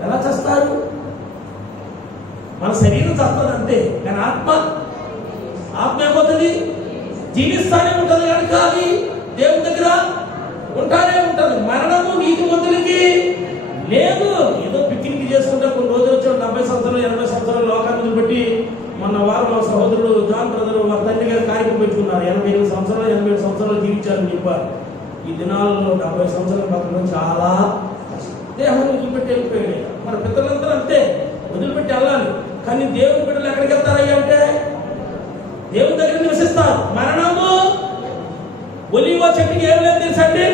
ఎలా చేస్తారు? మన శరీరం చస్తుంది అంతే, కానీ ఆత్మ ఏమవుతుంది? జీవిస్తానే ఉంటుంది కనుక అది దేవుని దగ్గర ఉంటానే ఉంటుంది. మరణము నీతిమంతులకి లేదు. ఏదో పిక్నిక్ చేసుకుంటే కొన్ని రోజులు వచ్చి 70 సంవత్సరాలు 80 సంవత్సరాలు లోకాన్ని బట్టి మన సహోదరుడు జాన్ బ్రదర్ మా తండ్రి గారు కార్యక్రమం పెట్టుకున్నారు. 87 సంవత్సరాలు జీవించాలని చెప్పారు. ఈ దినాల్లో 70 సంవత్సరాలు బతకడం చాలా దేహాన్ని వదిలిపెట్టి వెళ్ళిపోయాడు. మన పిల్లలందరూ అంతే, వదిలిపెట్టి వెళ్ళాలి. కానీ దేవుని బిడ్డలు ఎక్కడికి వెళ్తారయ్యా అంటే దేవుని దగ్గర నివసిస్తారు. మరణము ఒలీవ చెట్టుకి ఏం లేదు తెలుసండి?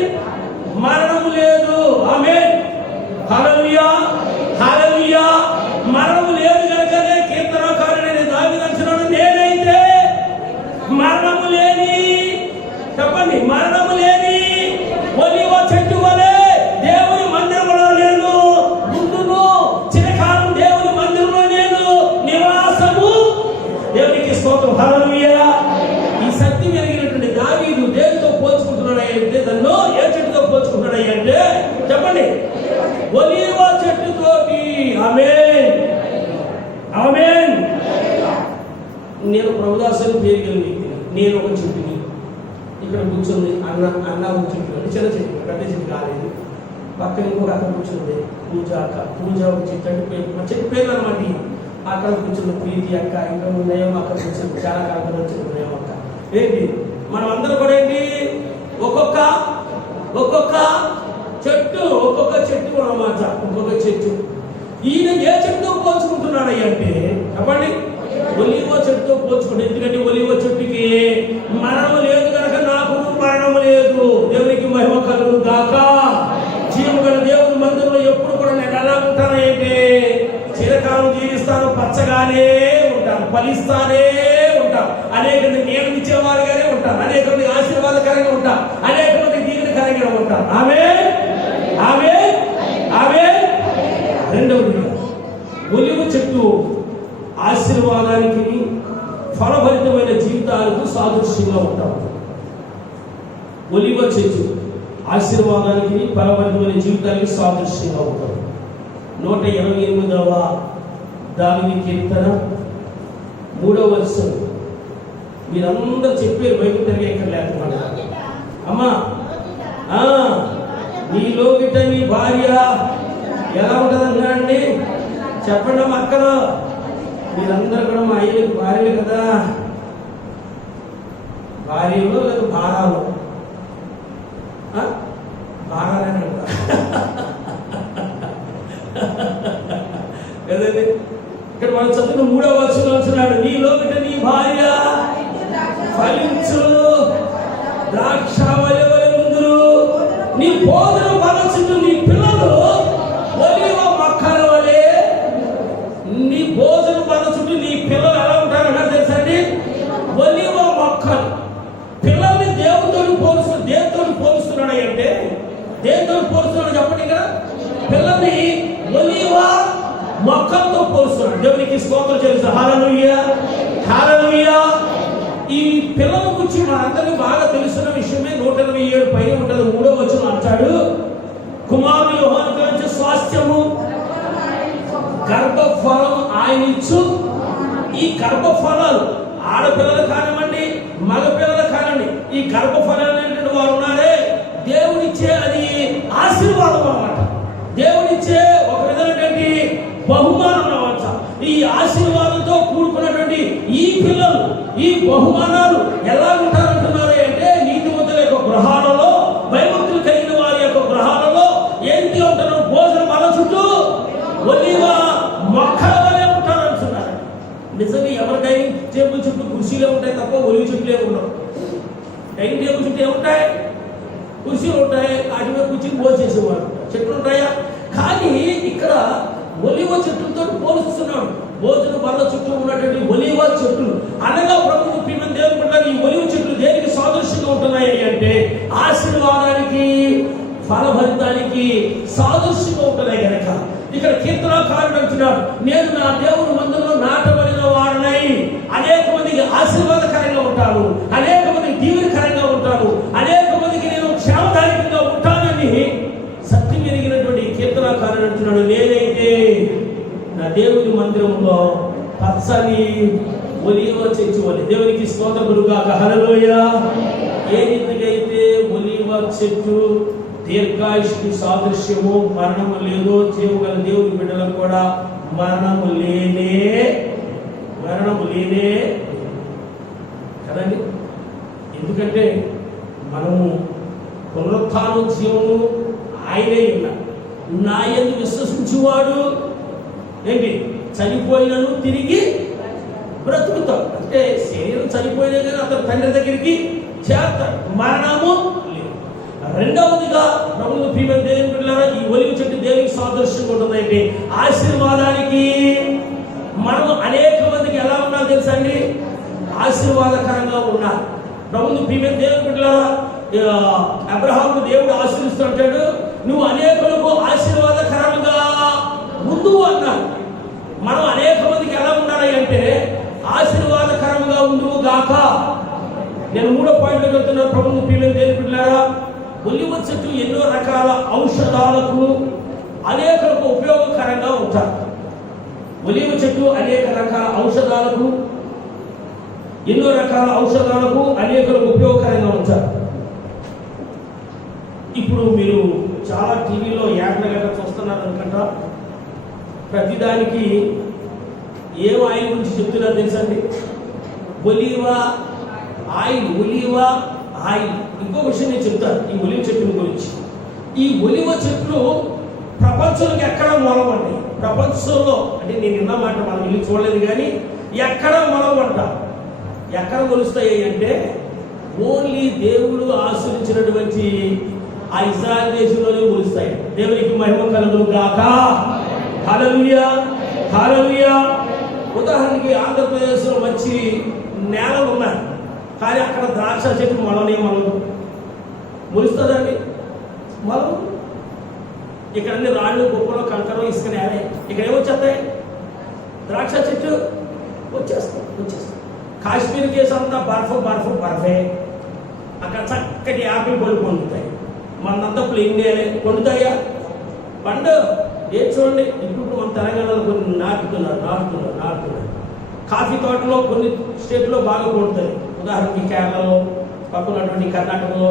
మరణము లేదు. ఆమేన్ హల్లెలూయా హల్లెలూయా. మరణము లేదు కనుకనే కీర్తనకారుడైన దావీదు అంటున్నాడు, నేనైతే మరణము లేని, చెప్పండి, మరణము లేని ఒలీవ చెట్టు వలె దేవుని మందిరంలో నేను ఉండును. చిరకాలం దేవుని మందిరంలో నేను నివాసము. దేవునికి స్తోత్రం. హల్లెలూయా. ఈ శక్తి కలిగినటువంటి దావీదు దేనితో పోల్చుకుంటున్నాడంటే, దాన్ని ఏ చెట్టుతో పోల్చుకుంటున్నాడంటే చెప్పండి, ఒలీవ చెట్టుతోటి. ఆమేన్ ఆమేన్. నేను ప్రభుదాసుని పేరు కలిగిన వ్యక్తిని. నేను ఒక చెట్టుని ఇక్కడ కూర్చుంది, అన్న కూర్చుంటుంది, చిన్న చెట్టు, పెద్ద చెట్టు కాలేదు. పక్కన ఇంకొక అక్కడ కూర్చుంది పూజ అక్క. పూజ ఒక చెట్టు పేరు అనమాట. అక్కడ కూర్చున్న ప్రీతి అక్క, ఇంకా నయం అక్కడ కూర్చుంది, చాలా కాలం వచ్చింది నయం అక్క. ఏంటి మనం అందరూ కూడా ఏంటి ఒక్కొక్క చెట్టు అన్నమాట. ఒక్కొక్క చెట్టు. ఈయన ఏ చెట్టుతో పోల్చుకుంటున్నాడు అంటే చెప్పండి, ఒలీవ చెట్టుతో పోల్చుకుంటాడు. ఎందుకంటే ఒలీవ చెట్టుకి మరణం లేదు కనుక నాకు మరణం లేదు. దేవునికి మహిమ కలుగు గాక. జీవము గల దేవుని మందిరంలో ఎప్పుడు కూడా నేను ఎలా ఉంటానంటే చిరకాలం జీవిస్తాను, పచ్చగానే ఉంటాను, ఫలిస్తానే ఉంటాను, అనేక నీళ్ళు ఇచ్చేవారుగానే ఉంటాను, అనేక మంది ఆశీర్వాదకరంగా ఉంటాను, అనేక మంది దీవెనకరంగా ఉంటాను. ఆమేన్ ఆమేన్ ఆమేన్. రెండవది, ఒలీవ చెట్టు ఆశీర్వాదానికి ఫలభరితమైన జీవితాలకు సాదృశ్యంగా ఉంటాం. ఒలీవ చెట్టు ఆశీర్వాదానికి ఫలభరితమైన జీవితానికి సాదృశ్యంగా ఉంటాం. 128వ దావీదు కీర్తన 3వ వచనం. మీరందరూ చెప్పారు, బయట తిరిగే ఇక్కడ లేకుండా. అమ్మా నీలో గిట్ట నీ భార్య ఎలా ఉంటుందన్నా అండి? చెప్పండి అమ్మ అక్కలో. మీరందరూ కూడా మా అయ్యకి భార్యలు కదా. భార్యలో లేదా భారాలు? భారాలనే కదండి. ఇక్కడ మనం చదువుకున్న 3వ వచనంలో వచ్చినాడు, నీలో గిట్ట నీ భార్య ఫలించు, ద్రాక్షావళి ముందురు, నీ భోజన ఫలించు, నీ పిల్లలు ఒలీవ మొక్కల వలె. నీ భోజన ఫలించు, నీ పిల్లలు ఎలా ఉంటారన్నా తెలుసండి? ఒలీవ మొక్కలు. పిల్లల్ని దేనితో పోలుస్తున్నాడు అంటే, దేనితో పోలుస్తున్నాడు చెప్పండి. ఇక్కడ పిల్లల్ని ఒలీవ మొక్కలతో పోలుస్తున్నాడు. దేవునికి స్తోత్రం చేస్తాడు. హల్లెలూయా హల్లెలూయా. ఈ పిల్లల గురించి మనందరికీ బాగా తెలుసున్న విషయమే. 127 పైన ఉంటుంది. 3వ వచనం అంటాడు, కుమారుడు యోహాను గురించి స్వాస్థ్యము గర్భఫలం ఆయన ఇచ్చు. ఈ గర్భఫలాలు ఆడపిల్లలు కానివ్వండి, మగ పిల్లలు కానివ్వండి, ఈ గర్భఫలాలు అనేటువంటి వారు ఉన్నారే, దేవునిచ్చే అది ఆశీర్వాదం అన్నమాట. దేవునిచ్చే ఒక విధమైనటువంటి బహుమానం అన్నమాట. ఈ ఆశీర్వాదంతో కూడుకున్నటువంటి ఈ పిల్లలు, ఈ బహుమానాలు ఎలా ఉంటారంటున్నారు అంటే, నీతిమంతుల యొక్క గృహాలలో, భయభక్తులు కలిగిన వారి యొక్క గృహాలలో ఏంటి ఉంటారు? భోజన బల చుట్టూ ఒలీవ మొక్కల వలె ఉంటారు అంటున్నారు. నిజంగా ఎవరి డైనింగ్ టేబుల్ చుట్టూ కుర్చీలే ఉంటాయి తప్ప ఒలివ చెట్లే ఉండవు. డైనింగ్ టేబుల్ చుట్టూ ఏముంటాయి? కుర్చీలు ఉంటాయి. వాటి మీద కూర్చుని భోజేసేవాడు. చెట్లు ఉంటాయా? కానీ ఇక్కడ ఒలివ చెట్లతో పోలుస్తున్నాడు. భోజన బల్ల చుట్టూ ఉన్నటువంటి ఒలివ చెట్లు అనగా ప్రభుత్వ ప్రియమైన దేవుని బిడ్డలారా, ఈ ఒలివ చెట్లు దేనికి సాదృశ్యంగా ఉంటున్నాయి అంటే ఆశీర్వాదానికి, ఫలభరితానికి సాదృశ్యంగా ఉంటున్నాయి కనుక ఇక్కడ కీర్తనకారుడు అంటున్నాడు, నేను నా దేవుని మందిరంలో నాటబడిన వాడినై అనేక మందికి ఆశీర్వాదకరంగా ఉంటాను, అనేక మందికి దీవెనకరంగా ఉంటాను, అనేక మందికి నేను క్షేమదాయకంగా ఉంటానని సత్యం ఎరిగినటువంటి కీర్తనకారుడు అంటున్నాడు, నేనైతే నా దేవుని మందిరంలో పచ్చని ఒలీవ చెట్టు వలె. దేవునికి స్తోత్రం కలుగుగాక. హల్లెలూయా. ఏ రీతికైతే ఒలీవ చెట్టు దీర్ఘాయుష్కి సాదృశ్యము, మరణము లేదు, జీవగల దేవుని బిడ్డలకు కూడా మరణము లేనే కదండి. ఎందుకంటే మనము పునరుత్థానం జీవము ఆయనే ఉన్నాడు. నా యందు విశ్వసించువాడు ఏంటి? చనిపోయినను తిరిగి బ్రతుకుతాడు. అంటే శరీరం చనిపోయినా కానీ అతను తండ్రి దగ్గరికి చేస్తాడు. మరణము లేదు. రెండవదిగా ప్రభువు ప్రియమైన దేవుని బిడ్డలారా, ఈ ఒలివ చెట్టు దేవునికి సాదృశ్యంగా ఉంటుందంటే ఆశీర్వాదానికి. మనం అనేక మందికి ఎలా ఉన్నా తెలుసా అండి? ఆశీర్వాదకరంగా ఉన్నారు. ప్రభువు ప్రియమైన దేవుని బిడ్డలారా, అబ్రహామును దేవుడు ఆశీర్వదిస్తుంటాడు, నువ్వు అనేకులకు ఆశీర్వాదకరంగా ఉండు అన్నాడు. మనం అనేక మందికి ఎలా ఉండాలి అంటే ఆశీర్వాదకరంగా ఉండువు గాక. నేను 3వ పాయింట్లో చెప్తున్నాను. ప్రభువు ప్రియమైన దేవుని బిడ్డలారా, ఒలివ చెట్టు ఎన్నో రకాల ఔషధాలకు, అనేకులకు ఉపయోగకరంగా ఉంటారు. ఒలివ చెట్టు అనేక రకాల ఔషధాలకు, ఎన్నో రకాల ఔషధాలకు, అనేకులకు ఉపయోగకరంగా ఉంటారు. ఇప్పుడు మీరు చాలా టీవీలో యాడ్ల గట్రా చూస్తున్నారు అనుకుంటా. ప్రతిదానికి ఏం ఆయిల్ గురించి చెప్తున్నారు తెలుసండి? ఒలీవ ఆయిల్, ఒలీవ ఆయిల్. ఇంకో విషయం నేను చెప్తాను ఈ ఒలివ చెట్ల గురించి. ఈ ఒలివ చెట్లు ప్రపంచంలోకి ఎక్కడ మొలవండి. ప్రపంచంలో అంటే నేను విన్న మాట, మనం వెళ్ళి చూడలేదు కానీ ఎక్కడ మొలవంట. ఎక్కడ మొలుస్తాయి అంటే ఓన్లీ దేవుడు ఆశ్రయించినటువంటి ఆ ఇజ్రాయెల్ దేశంలోనే మొలుస్తాయి. దేవునికి మహిమ కలుగును గాక. హల్లెలూయా, హల్లెలూయా. ఉదాహరణకి ఆంధ్రప్రదేశ్లో మంచి నేలలు ఉన్నాయి, కానీ అక్కడ ద్రాక్ష చెట్టు మొలవు మొలుస్తుందండి. మొలవు. ఇక్కడ అన్ని రాళ్ళు, గొప్పలు, కంకరం, ఇసుక నేలే. ఇక్కడ ఏమొచ్చేస్తాయి? ద్రాక్ష చెట్టు వచ్చేస్తాయి. కాశ్మీర్ కేసు అంతా బర్ఫే. అక్కడ చక్కటి యాపిల్ పళ్ళు పొందుతాయి. మనంతా ప్లేన్ నేలే. పొందుతాయా? పండు ఏ చూడండి. ఇప్పుడు మన తెలంగాణలో కొన్ని నాటుతున్నారు. కాఫీ తోటలో కొన్ని స్టేట్లో బాగా పండుతాయి. ఉదాహరణకి కేరళలో, పక్కనటువంటి కర్ణాటకలో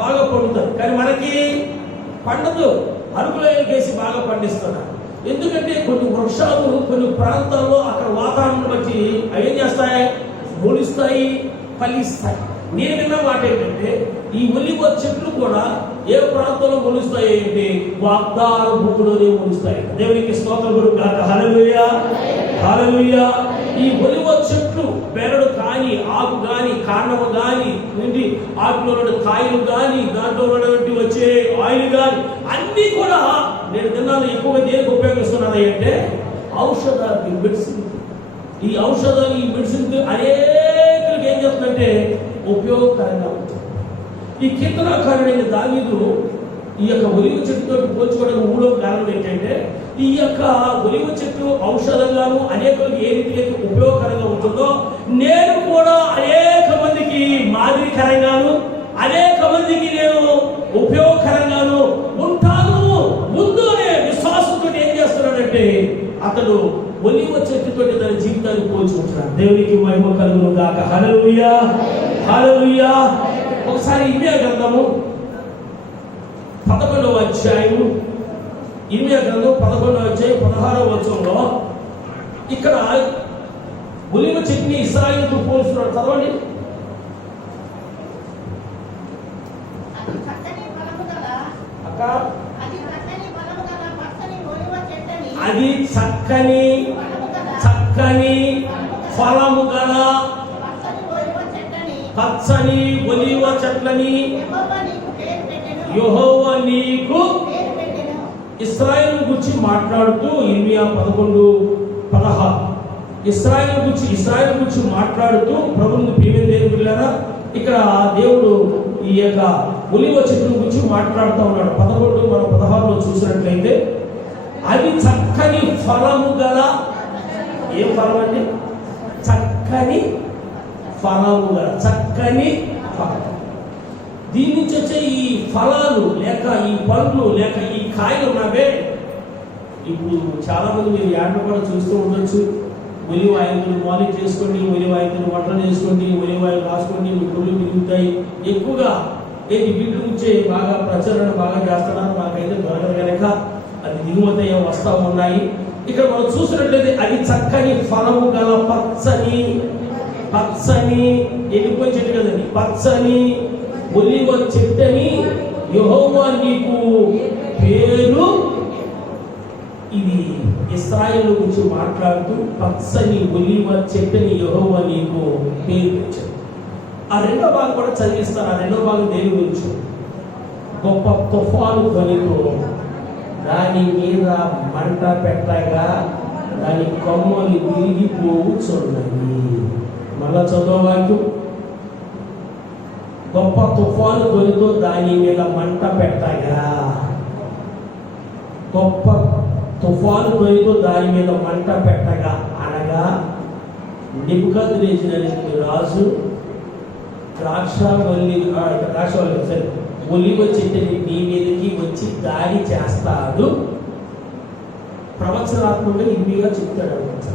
బాగా పండుతారు. కానీ మనకి పండదు. అరకులో వేసి బాగా పండిస్తున్నారు. ఎందుకంటే కొన్ని వృక్షాలు కొన్ని ప్రాంతాల్లో అక్కడ వాతావరణం బట్టి అవి ఏం చేస్తాయి? మొలుస్తాయి, ఫలిస్తాయి. నేను విన్న మాట ఏంటంటే ఈ ఒలివ చెట్లు కూడా ఏ ప్రాంతంలో మొలుస్తాయి అంటే వాగ్దాన భూమిలోనే మొలుస్తాయి. దేవునికి స్తోత్రం కలుగుగాక. హల్లెలూయా, హల్లెలూయా. ఈ ఒలివ చెట్లు బెరడు కానీ, ఆకు కానీ, కాండము కానీ, ఆకులో కాయలు కానీ, దాంట్లో ఉన్నటువంటి వచ్చే ఆయిల్ కానీ అన్నీ కూడా నేను తిన్నాను. ఎక్కువగా దేనికి ఉపయోగిస్తున్నాను అంటే ఔషధానికి, మెడిసిన్. ఈ ఔషధాలు, ఈ మెడిసిన్ అనేకులకు ఏం చేస్తుందంటే ఉపయోగకరంగా ఉంటుంది. ఈ కీర్తనాకారుడైన దావీదు ఈ యొక్క ఒలివ చెట్టుతో పోల్చుకోవడానికి 3వ కారణం ఏంటంటే ఈ యొక్క ఒలివ చెట్టు ఔషధంగాను అనేకులకు ఏ రీతిగా ఉపయోగకరంగా ఉంటుందో, నేను కూడా అనేక మందికి మాదిరికరంగాను అనేక మందికి నేను ఉపయోగకరంగాను ఉంటాను ముందు అనే విశ్వాసంతో ఏం చేస్తున్నాడంటే అతడు ఒలివ చెట్టుతో తన జీవితాన్ని పోల్చుకుంటున్నాడు. దేవునికి మహిమ కలుగును గాక. హల్లెలూయా, హల్లెలూయా. ఒకసారి ఇర్మియా గ్రంథము 11వ అధ్యాయము, ఇర్మియా గ్రంథం 11వ అధ్యాయం 16వ వచనంలో ఇక్కడ ఒలివ చెట్టుని ఇశ్రాయేలుతో పోల్చుతున్నాడు. చదవండి. అది చక్కని ఫలము గల పచ్చని ఒలివ చెట్లని యెహోవా నీకు ఇశ్రాయేలు గురించి మాట్లాడుతూ ఇర్మియా 11:16 ఇశ్రాయేలు గురించి మాట్లాడుతూ ప్రభువుని ప్రియమైన దేవులారా, ఇక్కడ దేవుడు ఈ యొక్క ఒలివ చెట్టు గురించి మాట్లాడుతూ ఉన్నాడు. 11 మనం 16లో చూసినట్లయితే అది చక్కని ఫలము గల, ఏ ఫలం అండి? చక్కని ఫలము గల, చక్కని ఫలం. దీని నుంచి వచ్చే ఈ ఫలాలు లేక ఈ పండ్లు లేక ఈ కాయలు ఉన్నవే. ఇప్పుడు చాలా మంది మీరు యాడ్లు కూడా చూస్తూ ఉండొచ్చు. ఒలివాయితులు మాలిష్ చేసుకోండి, ఒలివాయితులు వంటలు చేసుకోండి, ఒలివాయిలు రాసుకోండి, మీ గుళ్ళు తిరుగుతాయి. ఎక్కువగా ఏంటి వీటి నుంచే బాగా ప్రచారణ బాగా చేస్తున్నారు. మాకైతే దొరకదు కనుక అది దిగుమతి వస్తూ ఉన్నాయి. ఇక్కడ మనం చూసినట్లయితే అది చక్కని ఫలము గల పచ్చని ఎండిపోయిన చెట్టు కదండి, పచ్చని ఒలివ చెట్టని యెహోవా నీకు పేరు. ఇది ఇశ్రాయేలు గురించి మాట్లాడుతూ పచ్చని ఒలివ చెట్టని యెహోవా నీకు పేరు ఇచ్చాడు. ఆ రెండో భాగం కూడా చదివిస్తాను. ఆ రెండో భాగం దేని గురించి? గొప్ప తుఫాను ధ్వనితో దాని మీద మంట పెట్టగా దాని కొమ్మలు విరిగిపోవుచున్నవి. మళ్ళా చదువు వాక్యం. గొప్ప తుఫాను ధ్వనితో దాని మీద మంట పెట్టగా, గొప్ప తుఫాను ధ్వనితో దాని మీద మంట పెట్టగా అనగా నెబుకద్నెజరు రాజు ఒలివ చెట్టుని మీ మీదకి వచ్చి దాడి చేస్తాడు. ప్రవచనాత్మకంగా ఇవిగా చెప్తాడు అనమాట.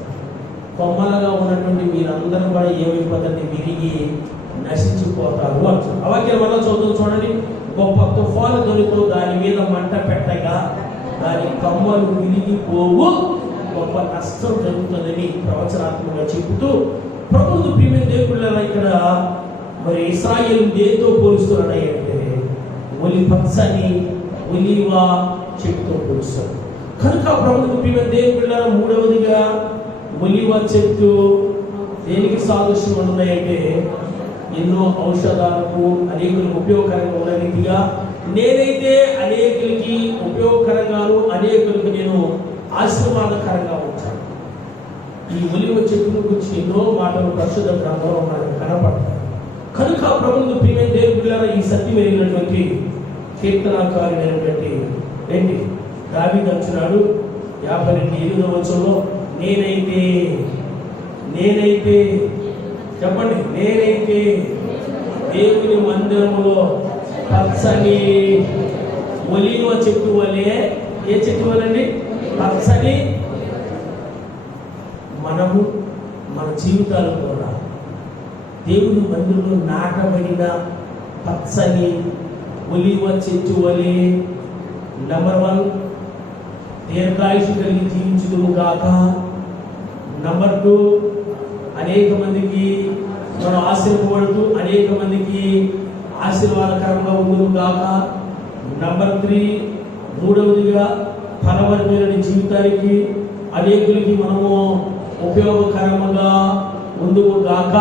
కొమ్మలుగా ఉన్నటువంటి మీరందరూ కూడా ఏమైపోతారని విరిగి నశించిపోతారు అంటారు. అలాగే వల్ల చూడండి. గొప్ప తుఫాను ధ్వనితో దాని మీద మంట పెట్టగా దాని కొమ్మలు విరిగిపోవు, గొప్ప నష్టం జరుగుతుందని ప్రవచనాత్మకంగా చెబుతూ ప్రభువు ప్రియమైన దేవుళ్ళ ఇక్కడ మరి ఇశ్రాయేలు దేంతో పోలుస్తున్నాడు అంటే పచ్చని ఒలివ చెట్టుతో పోలుస్తాడు. కనుక ప్రభువు ప్రియమైన దేవుళ్ళ మూడవదిగా ఒలివ చెట్టు దేనికి సాదృశ్యం ఉన్నాయంటే ఎన్నో ఔషధాలకు అనేకులకు ఉపయోగకరంగా ఉన్న రీతిగా నేనైతే అనేకులకి ఉపయోగకరంగాను అనేకులకు నేను ఆశీర్వాదకరంగా ఉంటాను. ఈ ఒలివ చెట్టును గురించి ఎన్నో మాటలు పరిశుద్ధ గ్రంథంలో మనకు కనపడతాయి. కనుక ప్రభువుకు ప్రియమైన దేవుళ్ళారా, ఈ సత్యం ఎరిగినటువంటి కీర్తనాకారుడైనటువంటి ఏంటి దావీదు అంటున్నాడు 52:8 వచనంలో, నేనైతే చెప్పండి, నేనైతే దేవుని మందిరములో పచ్చని ఒలివ చెట్టు వలె, ఏ చెట్టు వలండి? పచ్చని. మనము మన జీవితాలు కూడా దేవుని మందిరంలో నాటబడిన పచ్చని ఒలివ చెట్టు వలె నంబర్ 1 దీర్ఘాయుషు కలిగి జీవించుదుము గాక. నంబర్ 2 అనేక మందికి మనం ఆశీర్వపడుతూ అనేక మందికి ఆశీర్వాదకరంగా ఉందుము గాక. నంబర్ 3 మూడవదిగా ఫలవంతమైన జీవితానికి అనేకులకి మనము ఉపయోగకరంగా ఉందుము గాక.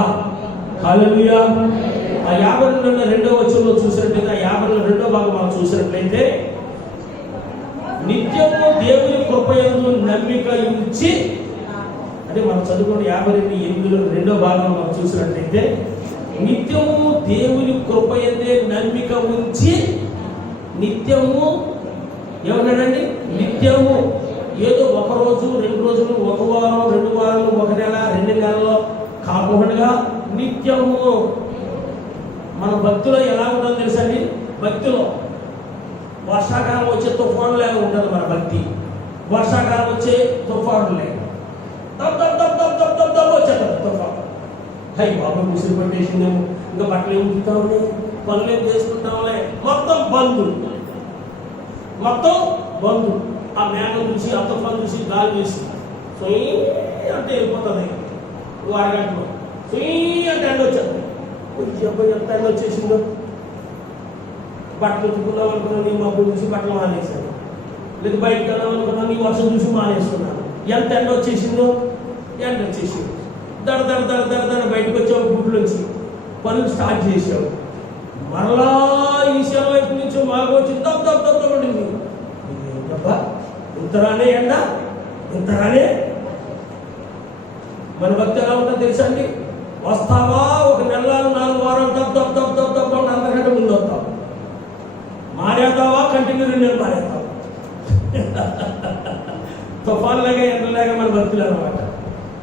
హల్లెలూయా. ఆ 52వ వచనంలో చూసినట్లయితే, ఆ 52వ భాగం మనం చూసినట్లయితే, నిత్యము దేవుని కృపయందు నమ్మిక ఉంచి, అంటే మనం చదువుకున్న 52:8 రెండో భాగంలో మనం చూసినట్లయితే, నిత్యము దేవుని కృపయందే నమ్మిక ఉంచి, నిత్యము ఏమన్నాడండి? నిత్యము ఏదో ఒక రోజు 2 రోజులు, ఒక వారం, 2 వారాలు, 1 నెల, 2 నెలల్లో కాకుండా నిత్యము. మన భక్తిలో ఎలా ఉంటుందో తెలుసండి? భక్తిలో వర్షాకాలం వచ్చే తుఫాను లాగా ఉంటుంది మన భక్తి. వర్షాకాలం వచ్చే తుఫాను లేక వచ్చేది తుఫాను. అయ్యి బాబు ముసురు పట్టేసిందేమో, ఇంకా బట్టలు ఏమి ఉతుకుతాంలే, పనులు ఏం చేసుకుంటాంలే, మొత్తం బంధు. ఆ మేఘం చూసి, ఆ తుఫాను చూసి గాలి వేసి అంటే వెళ్ళిపోతుంది. అరగంటలో అంటే ఎండ వచ్చేది. ఎంత ఎండ వచ్చేసిందో. బట్టలు ఉతుకున్నాం అనుకున్నా, నీ మబ్బు చూసి బట్టలు మానేశాను. లేదు బయటకు వెళ్దాం అనుకున్నా, నీ వర్షం చూసి మానేస్తున్నాను. ఎంత ఎండ వచ్చేసిందో. దడ బయటకు వచ్చావు, గుడ్లోంచి పనులు స్టార్ట్ చేసావు. మరలా ఈశాన్య వైపు నుంచి మాకు వచ్చి దబ్బడింది. ఇంతరానే ఎండ, ఇంతరానే. మన భక్తి ఎలా ఉంటుందో తెలుసా అండి? వస్తావా, ఒక నెల 4 వారాలు దబ్బ అంతకంటే ముందు వస్తావు. మారేస్తావా, కంటిన్యూ 2 నెలలు మారేస్తావు. తుఫాన్లాగా ఎండలాగా మన భక్తులు అన్నమాట.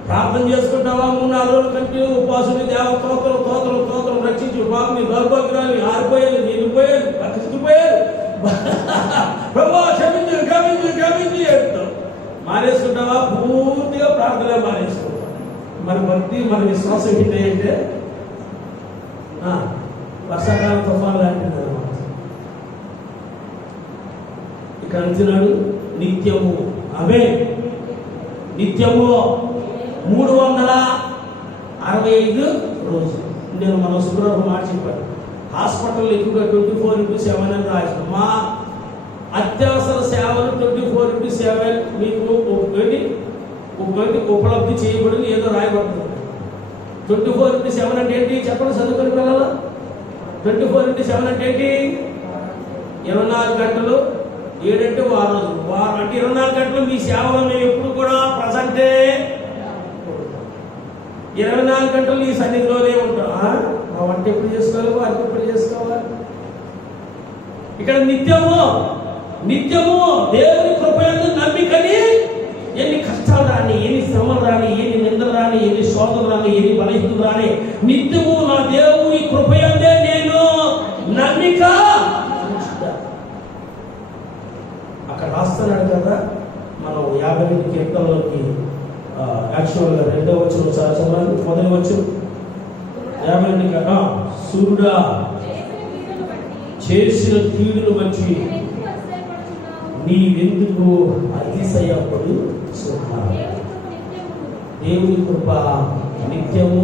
ప్రార్థన చేసుకుంటావా, 3-4 రోజులు కంటిన్యూ ఉపవాసం, దేవ తోతలు రక్షించి బాబు, నీ దౌర్భాగ్యాలు ఆరిపోయాలి, నిలిపోయాలి, పక్కసిపోయారు, ప్రభా క్షమించి చెప్తాం. మానేసుకుంటావా, పూర్తిగా ప్రార్థన మానేసుకుంటాం. మన భక్తి, మన విశ్వాసం ఏంటంటే వర్షాకాలం తుఫాన్ లాంటిది అన్నమాట. ఇక్కడ అంటున్నాడు నిత్యము. అవే నిత్యము 365 రోజులు. నేను మన శుక్రవారం మాట చెప్పాను. హాస్పిటల్ ఎక్కువగా 24/7 అని రాసిన. మా అత్యవసర సేవలు 24/7 మీకు ఒకటి ఉపలబ్ధి చేయబడింది, ఏదో రాయబడుతుంది. 24/7 అంటే ఏంటి చెప్పండి, చదువుకుని పిల్లలు. 24/7 అంటే ఏంటి? 24 గంటలు, 7 అంటే వారం అంటే 24 గంటలు మీ సేవలో మేము ఎప్పుడు కూడా ప్రజెంటే. 24 గంటలు ఈ సన్నిధిలోనే ఉంటాం. మా వంట ఎప్పుడు చేసుకోవాలి, వారికి ఎప్పుడు చేసుకోవాలి. ఇక్కడ నిత్యము దేవుని కృపయందు నమ్మికని, ఎన్ని కష్టాలు రాని, ఎన్ని శ్రమలు రాని, ఎన్ని నిందలు రాని, ఎన్ని శోధనలు రాని, ఎన్ని బలహీనతలు రాని, నిత్యము నా దేవుని కృపయందే నేను నమ్మిక. అక్కడ రాస్తున్నాడు కదా, మనం 52 కీర్తనలోకి యాక్చువల్గా 2వ వచనం చదవాలి. మొదటి వచనం 52 సూర్యుడా చేసిన కీడును బట్టి నీవెందుకు అతిశయపడు? దేవుని కృప నిత్యము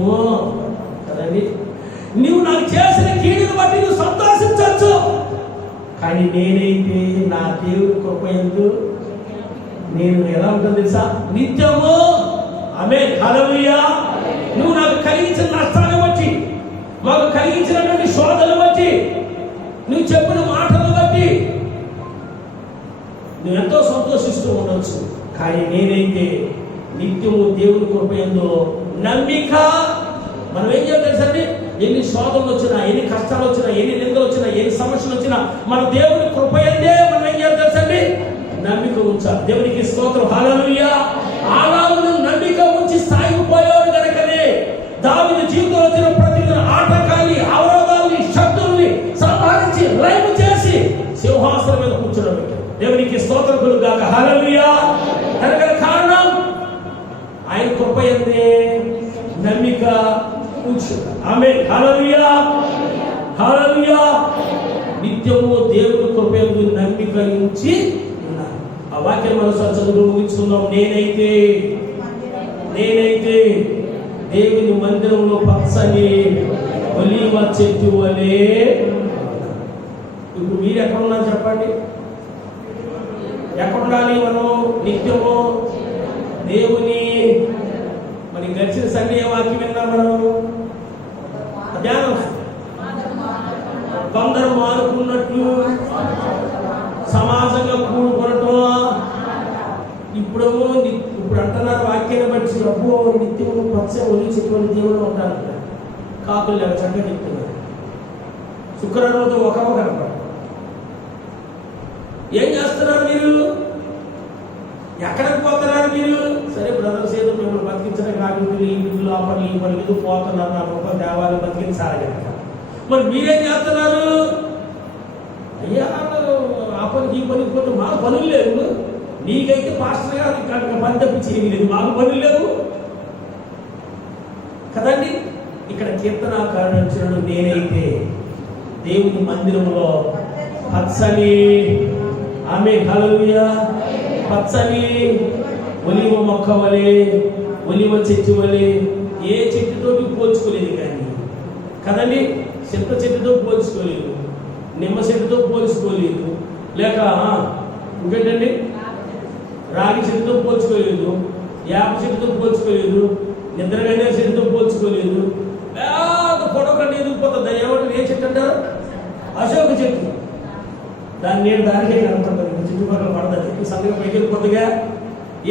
కదండి. నువ్వు నాకు చేసిన కీడును బట్టి నువ్వు సంతోషించవచ్చు, కానీ నేనైతే నా దేవుని కృప యందు నేను ఎలా ఉంటుంది తెలుసా? నిత్యము. ఆమేన్, హల్లెలూయా. నువ్వు నాకు కలిగించిన నష్టాన్ని బట్టి, మాకు కలిగించినటువంటి శోధనను బట్టి, నువ్వు చెప్పిన మాటలను బట్టి నువ్వు ఎంతో సంతోషిస్తూ ఉండొచ్చు, కానీ నేనైతే నిత్యము దేవుని కృప యందు నమ్మిక. మనం ఏం చేయాలి తెలుసండి? ఎన్ని శోధనలు వచ్చినా, ఎన్ని కష్టాలు వచ్చినా, ఎన్ని నిందలు వచ్చినా, ఎన్ని సమస్యలు వచ్చినా, మన దేవుని కృప యందే మనం ఏం చేయాలి తెలుసండి? నమ్మిక ఉంచాలి. దేవునికి స్తోత్రం, హల్లెలూయా. అలాగను నమ్మిక ఉంచి సాగిపోయాడు కనుకనే దావీదు జీవితంలో వచ్చిన ప్రతి ఆటకాన్ని, అవరోధాన్ని, శత్రువుల్ని సంహరించి లైవ్ చేసి సింహాసనం మీద కూర్చోబెట్టాడు. దేవునికి స్తోత్రం కలుగుగాక, హల్లెలూయా. దానికి కారణం ఆయన కృప యందే నమ్మిక ఉంచుట. ఆమేన్, హల్లెలూయా, హల్లెలూయా. నిత్యము దేవుని కృప యందు నమ్మిక ఉంచి ఉన్నారు. ఆ వాక్యం మనం చదువు ముగించుకుందాం. నేనైతే దేవుని మందిరంలో పచ్చని ఒలీవ చెట్టు వలె. ఇప్పుడు మీరు ఎక్కడ ఉన్నారు చెప్పండి? ఎక్కడ ఉండాలి మనం? నిత్యము దేవుని. మరి గడిచిన సండే వాక్యం విన్నాం మనం, ధ్యానం. కొందరు మానుకున్నట్లు సమాజంగా కూడుకున్నట్టు. ఇప్పుడు అంటున్నారు వాక్యాన్ని బట్టి, అబ్బో నిత్యము పచ్చ ఒలి చెట్టుని దేవుడు ఉంటారు. కాకులు లేక చక్కగా చెప్తున్నారు. శుక్రవారం రోజు ఒక కనపడ. ఏం చేస్తున్నారు మీరు? ఎక్కడికి పోతున్నారు మీరు? సరే బ్రదర్స్ ఏదో మిమ్మల్ని బతికించడం కాదు, ఈ బిడ్డలు ఆ పనులు ఈ పనులు ఏదో పోతున్నారు, నా గొప్ప దేవాలు బతికించాలి కనుక. మరి మీరేం చేస్తున్నారు? అయ్యా ఆ పనికి ఈ పనికి పోతే మాకు పనులు లేవు, నీకైతే పాస్టర్ గారు ఇక్కడ పని తప్పించి ఏమీ లేదు, మాకు పనులు లేవు కదండి. ఇక్కడ కీర్తనాకారుడు అంటున్నాడు, నేనైతే దేవుని మందిరంలో పచ్చని ఆమె హల్లెలూయా పచ్చని ఒలివ మొక్క వలె, ఒలివ చెట్టు వలె, ఏ చెట్టుతోటి పోల్చుకోలేదు కానీ కదండి. చింత చెట్టుతో పోల్చుకోలేదు, నిమ్మ చెట్టుతో పోల్చుకోలేదు, లేక ఇంకేంటండి రాగి చెట్టుతో పోల్చుకోలేదు, యాప చెట్టుతో పోల్చుకోలేదు, నిద్రగండే చెట్టుతో పోల్చుకోలేదు. పెద్ద పొడవకండి ఎదిగిపోతుంది. ఏమంటారు? ఏ చెట్టు అంటారు? అశోక చెట్టు. దాని నేను దానికే కనపడుతుంది, చుట్టుపక్కల పడుతుంది, సందగా పైకి వెళ్ళిపోతుందిగా.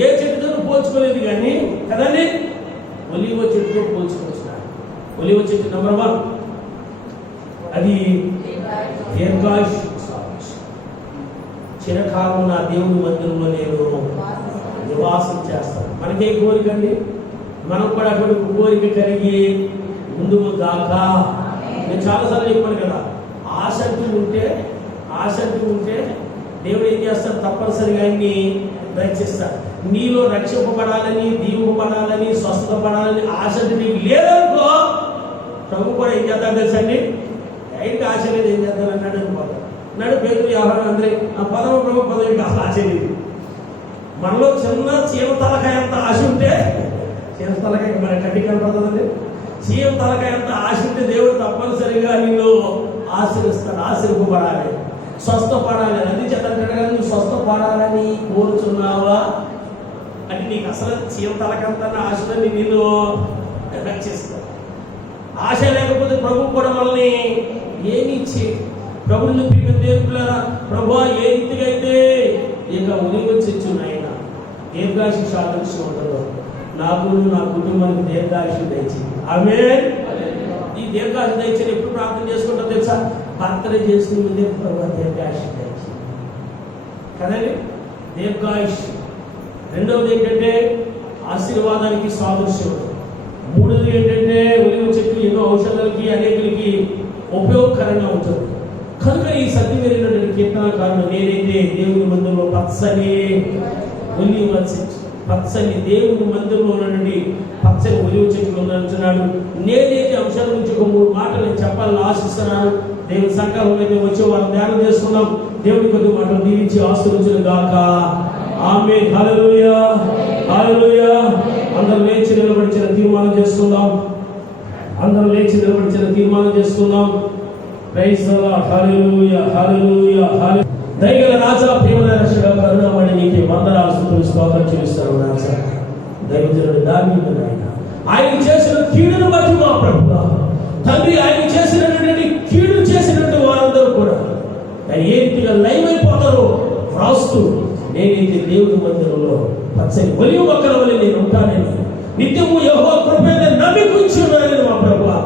ఏ చెట్టుతో పోల్చుకోలేదు కానీ కదండి. ఒలివ చెట్టుతో పోల్చుకొచ్చిన ఒలివ చెట్టు నెంబర్ 1 అది దీర్ఘాయుష్. చిరకాలం నా దేవుని మందిరంలో నేను నివాసం చేస్తాను. మనకే కోరిక అండి, మనం కూడా అటువంటి కోరిక కలిగి ముందుకు గాక. నేను చాలాసార్లు చెప్పాను కదా, ఆసక్తి ఉంటే దేవుడు ఏం చేస్తాడు? తప్పనిసరిగా ఆయన్ని రక్షిస్తాడు. నీలో రక్షింపబడాలని, దీవింపబడాలని, స్వస్థపడాలని ఆసక్తి నీకు లేదనుకో, ప్రభు కూడా ఏం చేద్దాం తెలుసండి? ఏంటి ఆశ లేదు, ఏం చేద్దాం అన్నాడు అనుకోవాలి. అన్నాడు పేరు వ్యవహారం అందరూ పదవ ప్రభు పదవికి అసలు ఆశ లేదు. మనలో చిన్న చీమ తలకాయ అంత ఆశ ఉంటే, చీమ తలకాయ మన కంటికి కనపడుతుందండి, చీమ తలకాయ అంత ఆశ ఉంటే దేవుడు తప్పనిసరిగా నిన్ను ఆశీర్వదిస్తాడు. ఆశీర్వపడాలి, స్వస్థపడాలి. అది చెప్తాడు కదా, నువ్వు స్వస్థపడాలని కోరుచున్నావా అంటే నీకు అసలు చీమ తలకంత ఆశలని నేను రక్షిస్తాను. ఆశ లేకపోతే ప్రభు కూడా మనల్ని ఏమి ఇచ్చి ప్రభుని దేవులారా, ప్రభు ఏ రీతిగా అయితే ఇక ఉనివచ్చి ఆయన దీర్ఘాయుష సాదృశ్యం ఉంటుందో నాకు నా కుటుంబానికి దీర్ఘాయుష దయచేయండి. ఆమేన్. ఈ దీర్ఘాయుష దయచేసి ఎప్పుడు ప్రార్థన చేసుకుంటా తెలుసా? బర్త్డే చేసుకునే ముందే ప్రభు దీర్ఘాయుష దయచేయండి కదండి. దీర్ఘాయుష్. రెండవది ఏంటంటే ఆశీర్వాదానికి సాదృశ్యం. మూడవది ఏంటంటే ఒలివ చెట్టు ఎన్నో ఔషధాలకి అనేకులకి ఉపయోగకరంగా ఉంటుంది కనుక ఈ సత్యమైనటువంటి కీర్తనకారుడు, నేనైతే దేవుని మందిరంలో పచ్చని ఒలివ చెట్టు, పచ్చని దేవుని మందిరంలో ఉన్నటువంటి పచ్చని ఒలివ చెట్లు ఉందంటున్నాడు. నేనైతే అంశాల నుంచి ఒక 3 మాటలు నేను చెప్పాలని ఆశిస్తున్నాను. దేవుని సంకల్పంలో వచ్చే వారు ధ్యానం చేసుకున్నాం. దేవుని కొద్ది మాటలు దీవించి ఆశీర్వదించును గాక. ఆమేన్. హల్లెలూయా హల్లెలూయా. అందరూ లేచి నిలబడిచిన తీర్మానం చేసుకుందాం. Praise the lord. Hallelujah hallelujah hallelujah. దయగల రాజా, ప్రేమల రక్షకుడా, కరుణామయుడా, నీకే వందనాలు స్తుతులు స్తోత్రం చెల్లిస్తాను రాజా. దైవజనుడు దావీదు నాయన, ఆయన చేసిన కీడును బట్టి మా ప్రభువా తండ్రి, ఆయన చేసినటువంటి కీడు చేసినట్టు వారందరూ కూడా ఏ రీతిగా లైవ్ అయిపోతారో రాస్తూ, నేనైతే దేవుని మందిరంలో పచ్చని ఒలివ మొక్కల వలె నేను ఉంటానని, నిత్యము యెహోవా కృపను నమ్మి కూర్చున్నానని మా ప్రభువా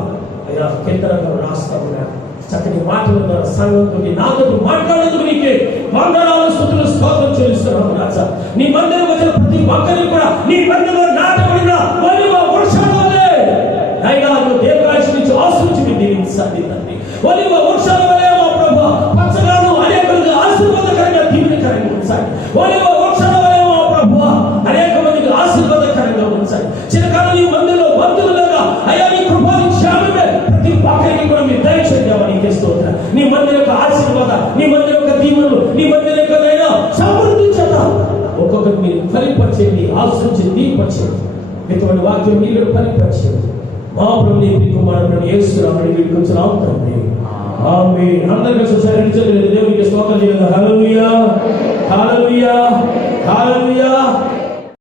అయ్యా కీర్తనలో రాస్తా ఉన్నాడు. చక్కని మాటల ద్వారా సంఘంతో నాతో మాట్లాడేందుకు నీకే వందనాలు స్తుతులు స్తోత్రం చెల్లిస్తున్నాను రాజా. నీ మందిరం వచ్చిన ప్రతి ఒక్కరిని కూడా నీ మందిరంలో నాటబడిన ఒలివ వృక్షం వలె అయినా నువ్వు దీర్ఘాయుష్ నుంచి ఆశీర్వదించి దీవించాలి తండ్రి. ఒలివ వృక్షాల వలె మా ప్రభువా పచ్చగాను అనేకులకు ఆశీర్వాదకరంగా దీవెనకరంగా ఉంచాలి. ఒలివ వృక్షాల వలె మా ప్రభువా అనేక మందికి ఆశీర్వాదకరంగా ఉంచాలి. చిరకాలం నీ మందిరంలో బంధువులుగా అయ్యా నీ కృపా క్షేమమే ప్రతి ఒక్కరికి కూడా మీరు దయచేయండి. నీకే స్తోత్రం. నీ మందిరం యొక్క ఆశీర్వాద, నీ మందిరం యొక్క దీవెనలు, నీ మందిరం యొక్క సమృద్ధి చేత ఒక్కొక్కరు మీరు ఫలింపచేయండి, ఆశించి దీపచేయండి. ఇటువంటి వాక్యం మీరు ఫలింపచేయండి. మా ప్రభు నీ కుమారుడు యేసు నామమున వేడుకొంచున్నాము తండ్రి. ఆమేన్. అందరికీ సుసంపన్నమైన దేవునికి స్తోత్రం చేయండి. హల్లెలూయా హల్లెలూయా హల్లెలూయా.